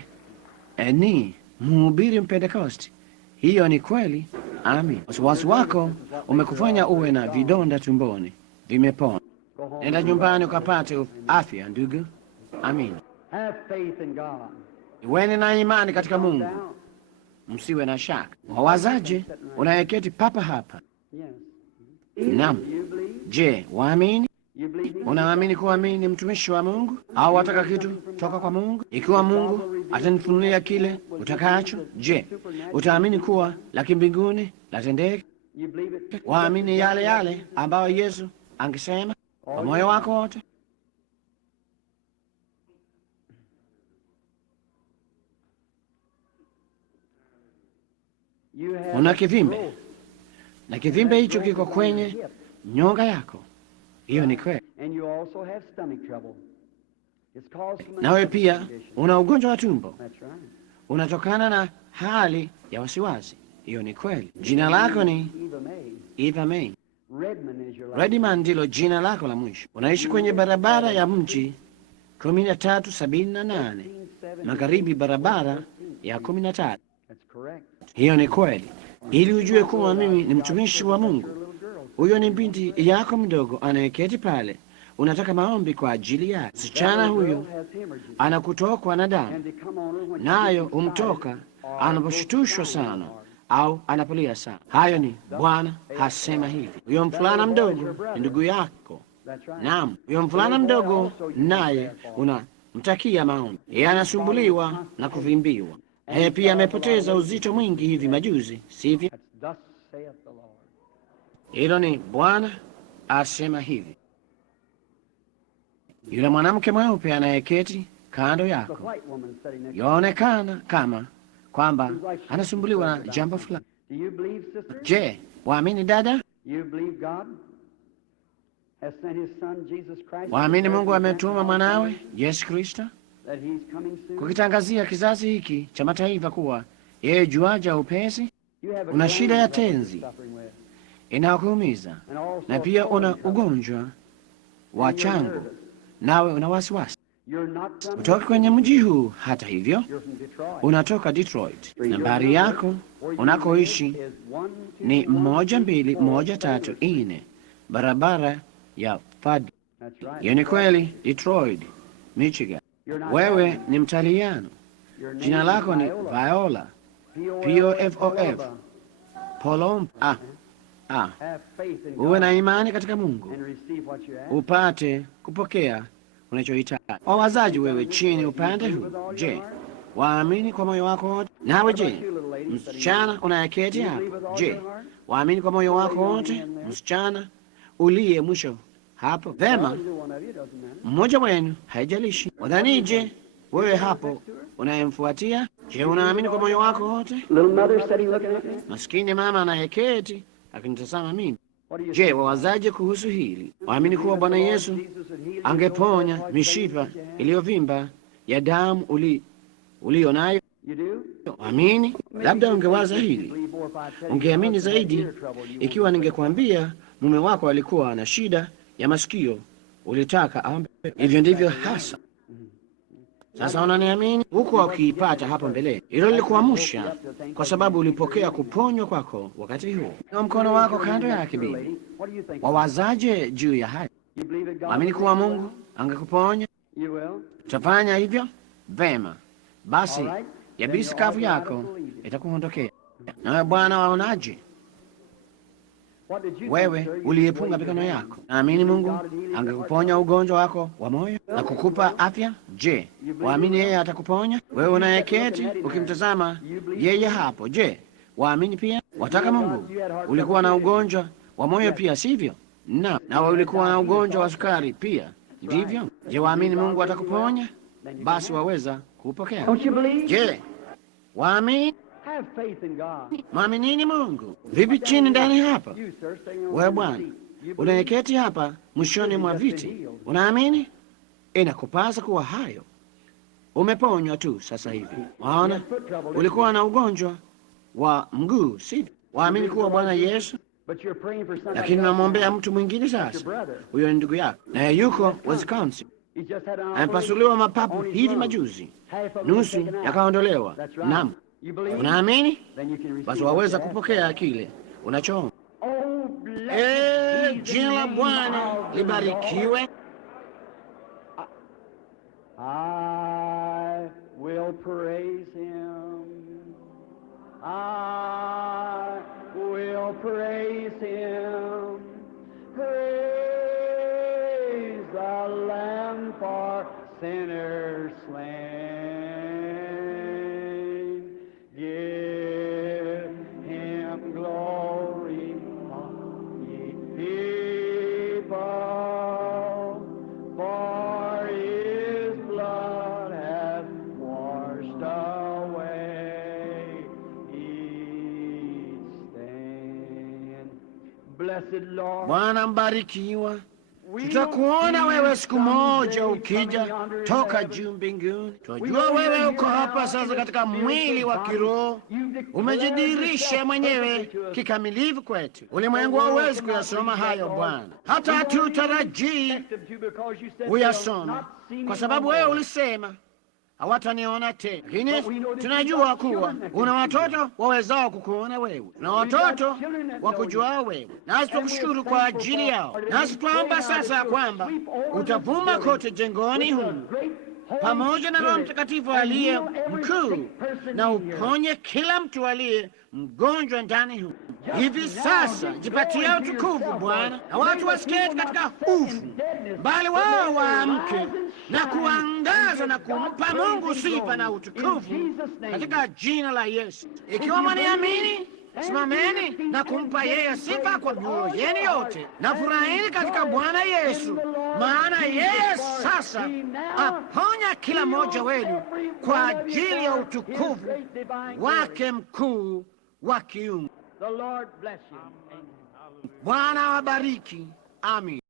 ni mhubiri Mpentekosti. Hiyo ni kweli. Amin. Wasiwasi wako umekufanya uwe na vidonda tumboni, vimepona. Go home. Nenda nyumbani ukapate afya, ndugu. Amin. Have faith in God. Iweni na imani katika Calm Mungu, down. msiwe na shaka. Wawazaje unayeketi papa hapa? Yes. Naam. You believe? Je, waamini? You believe me? Unaamini kuwa mimi ni mtumishi wa Mungu, au wataka kitu toka kwa Mungu? Ikiwa Mungu atanifunulia kile utakacho, je, utaamini kuwa la kimbinguni latendeka? You believe it? Waamini yale yale ambayo Yesu angesema kwa moyo wako wote? You have Una a kivimbe, growth. na kivimbe hicho kiko kwenye nyonga yako. Hiyo ni kweli. And you also have stomach trouble. It's caused from an Nawe infection pia condition. una ugonjwa wa tumbo, That's right. unatokana na hali ya wasiwasi. Hiyo ni kweli. Jina lako ni Eva May. Eva May. Redmond is your last Redman ndilo jina lako la mwisho. Unaishi kwenye barabara ya mji 1378, magharibi barabara ya 13. That's correct. Hiyo ni kweli. Ili ujue kuwa mimi ni mtumishi wa Mungu. Your little girl. Huyo ni binti yako mdogo anayeketi pale. Unataka maombi kwa ajili yake. Msichana That little huyo girl has hemorrhages. anakutokwa na damu, And they come on her when she nayo gets humtoka excited or anaposhtushwa goes down sana hard. au anapolia sana. Hayo ni Bwana hasema hivi. Huyo mvulana mdogo ni ndugu yako. That's right. Naam, huyo mvulana mdogo naye unamtakia maombi. Yeye anasumbuliwa na kuvimbiwa. Yeye pia amepoteza uzito mwingi hivi majuzi, sivyo? That's thus saith the Lord. Hilo ni Bwana asema hivi. Yule mwanamke mweupe anayeketi kando The yako white woman sitting next to you. yaonekana kama kwamba anasumbuliwa na jambo fulani. Do you believe, sister? Je, waamini dada? You believe God has sent his son Jesus Christ? Waamini to Mungu represent ametuma all mwanawe things, Yesu Kristo that he's coming soon? kukitangazia kizazi hiki cha mataifa kuwa yeye juaja upesi, You have a una shida ya gland that you're tenzi suffering with, inayokuumiza, and also na a pia una colon trouble. ugonjwa wa And you're chango, nervous. nawe una wasiwasi. You're not from Kutoka kwenye mji huu, hata hivyo, You're from Detroit. unatoka Detroit. Your Nambari number yako where you unakoishi live is 1, 2, ni 1, 12 4, 134 barabara ya Fad. That's right. Hiyo ni kweli, Detroit, Michigan. You're not Wewe Italian. ni Mtaliano, Your name jina is lako ni Viola. Viola P-O-L-O-F. Polom. Have faith in Uwe na God imani katika Mungu and receive what you ask. upate kupokea unachohitaji. Wawazaji wewe chini upande huu, je, waamini kwa moyo wako wote? Nawe je, msichana unayeketi hapa, je, waamini kwa moyo wako wote? Msichana uliye mwisho hapo, vema, Either one of you, doesn't matter. mmoja wenu, haijalishi. Wadhanije wewe hapo unayemfuatia? Je, unaamini kwa moyo wako wote? Little mother sitting looking at me. Maskini mama anayeketi akinitazama mimi. What do you Je, think? wawazaje kuhusu hili? Waamini kuwa Bwana Yesu angeponya mishipa iliyovimba ya damu ulio nayo? You do? Amini. Labda ungewaza hili, ungeamini zaidi ikiwa ningekwambia mume wako alikuwa na shida ya masikio, ulitaka aombe. Hivyo ndivyo hasa. Sasa unaniamini? Huko ukiipata hapo mbele, hilo lilikuamsha kwa sababu ulipokea kuponywa kwako wakati huo, na mkono wako kando yake. Bibi, wawazaje juu ya haya? Amini kuwa Mungu angekuponya. Utafanya hivyo vema. Basi yabisi kavu yako itakuondokea. Nawe Bwana, waonaje? Wewe uliyepunga mikono yako, naamini Mungu angekuponya ugonjwa wako wa moyo na kukupa afya. Je, waamini yeye atakuponya? Wewe unayeketi ukimtazama yeye hapo, je, waamini pia? Wataka Mungu? Ulikuwa na ugonjwa wa moyo pia, sivyo? Nawe ulikuwa na ugonjwa wa sukari pia, ndivyo? Je, waamini Mungu atakuponya? Basi waweza kupokea. Je, waamini? Mwaminini Mungu. Vipi chini ndani hapa? Wewe bwana, unayeketi hapa mwishoni mwa viti, unaamini? Inakupasa kuwa hayo. Umeponywa tu sasa hivi. Waona, ulikuwa na ugonjwa wa mguu, sivyo? Waamini kuwa Bwana Yesu, lakini unamwombea mtu mwingine. Sasa huyo ni ndugu yako, naye yuko Wisconsin, amepasuliwa mapapu hivi majuzi, nusu yakaondolewa. Naam. Unaamini? Basi waweza kupokea kile unachoomba. Jina la Bwana libarikiwe. I will praise him. I will praise him. Praise the Lamb for sinners slain. Give him glory, ye people, for his blood hath washed away each stain. Blessed Lord, Bwana mbarikiwa. Tutakuona wewe siku moja ukija toka juu mbinguni. Tunajua wewe uko hapa sasa katika mwili wa kiroho. Umejidhihirisha mwenyewe kikamilifu kwetu. Ulimwengu hauwezi kuyasoma hayo Bwana, hata hatutarajii uyasome, kwa sababu wewe ulisema hawataniona tena. Lakini tunajua kuwa una watoto wawezao kukuona wewe, na watoto wakujua wewe, nasi tukushukuru kwa ajili yao. Nasi twaomba sasa kwamba utavuma kote jengoni humu pamoja na Roho Mtakatifu aliye mkuu, na uponye kila mtu aliye mgonjwa ndani humu. Hivi sasa jipatia utukufu Bwana, na watu wasiketi katika ufu, bali wao waamke na kuangaza na kumpa Mungu sifa na utukufu katika jina la Yesu. Ikiwa mwaniamini, simameni na kumpa yeye sifa kwa mioyo yenu yote, na furahini katika Bwana Yesu, maana yeye sasa aponya kila mmoja wenu kwa ajili ya utukufu wake mkuu wa kiungu. Bwana wabariki. Amin.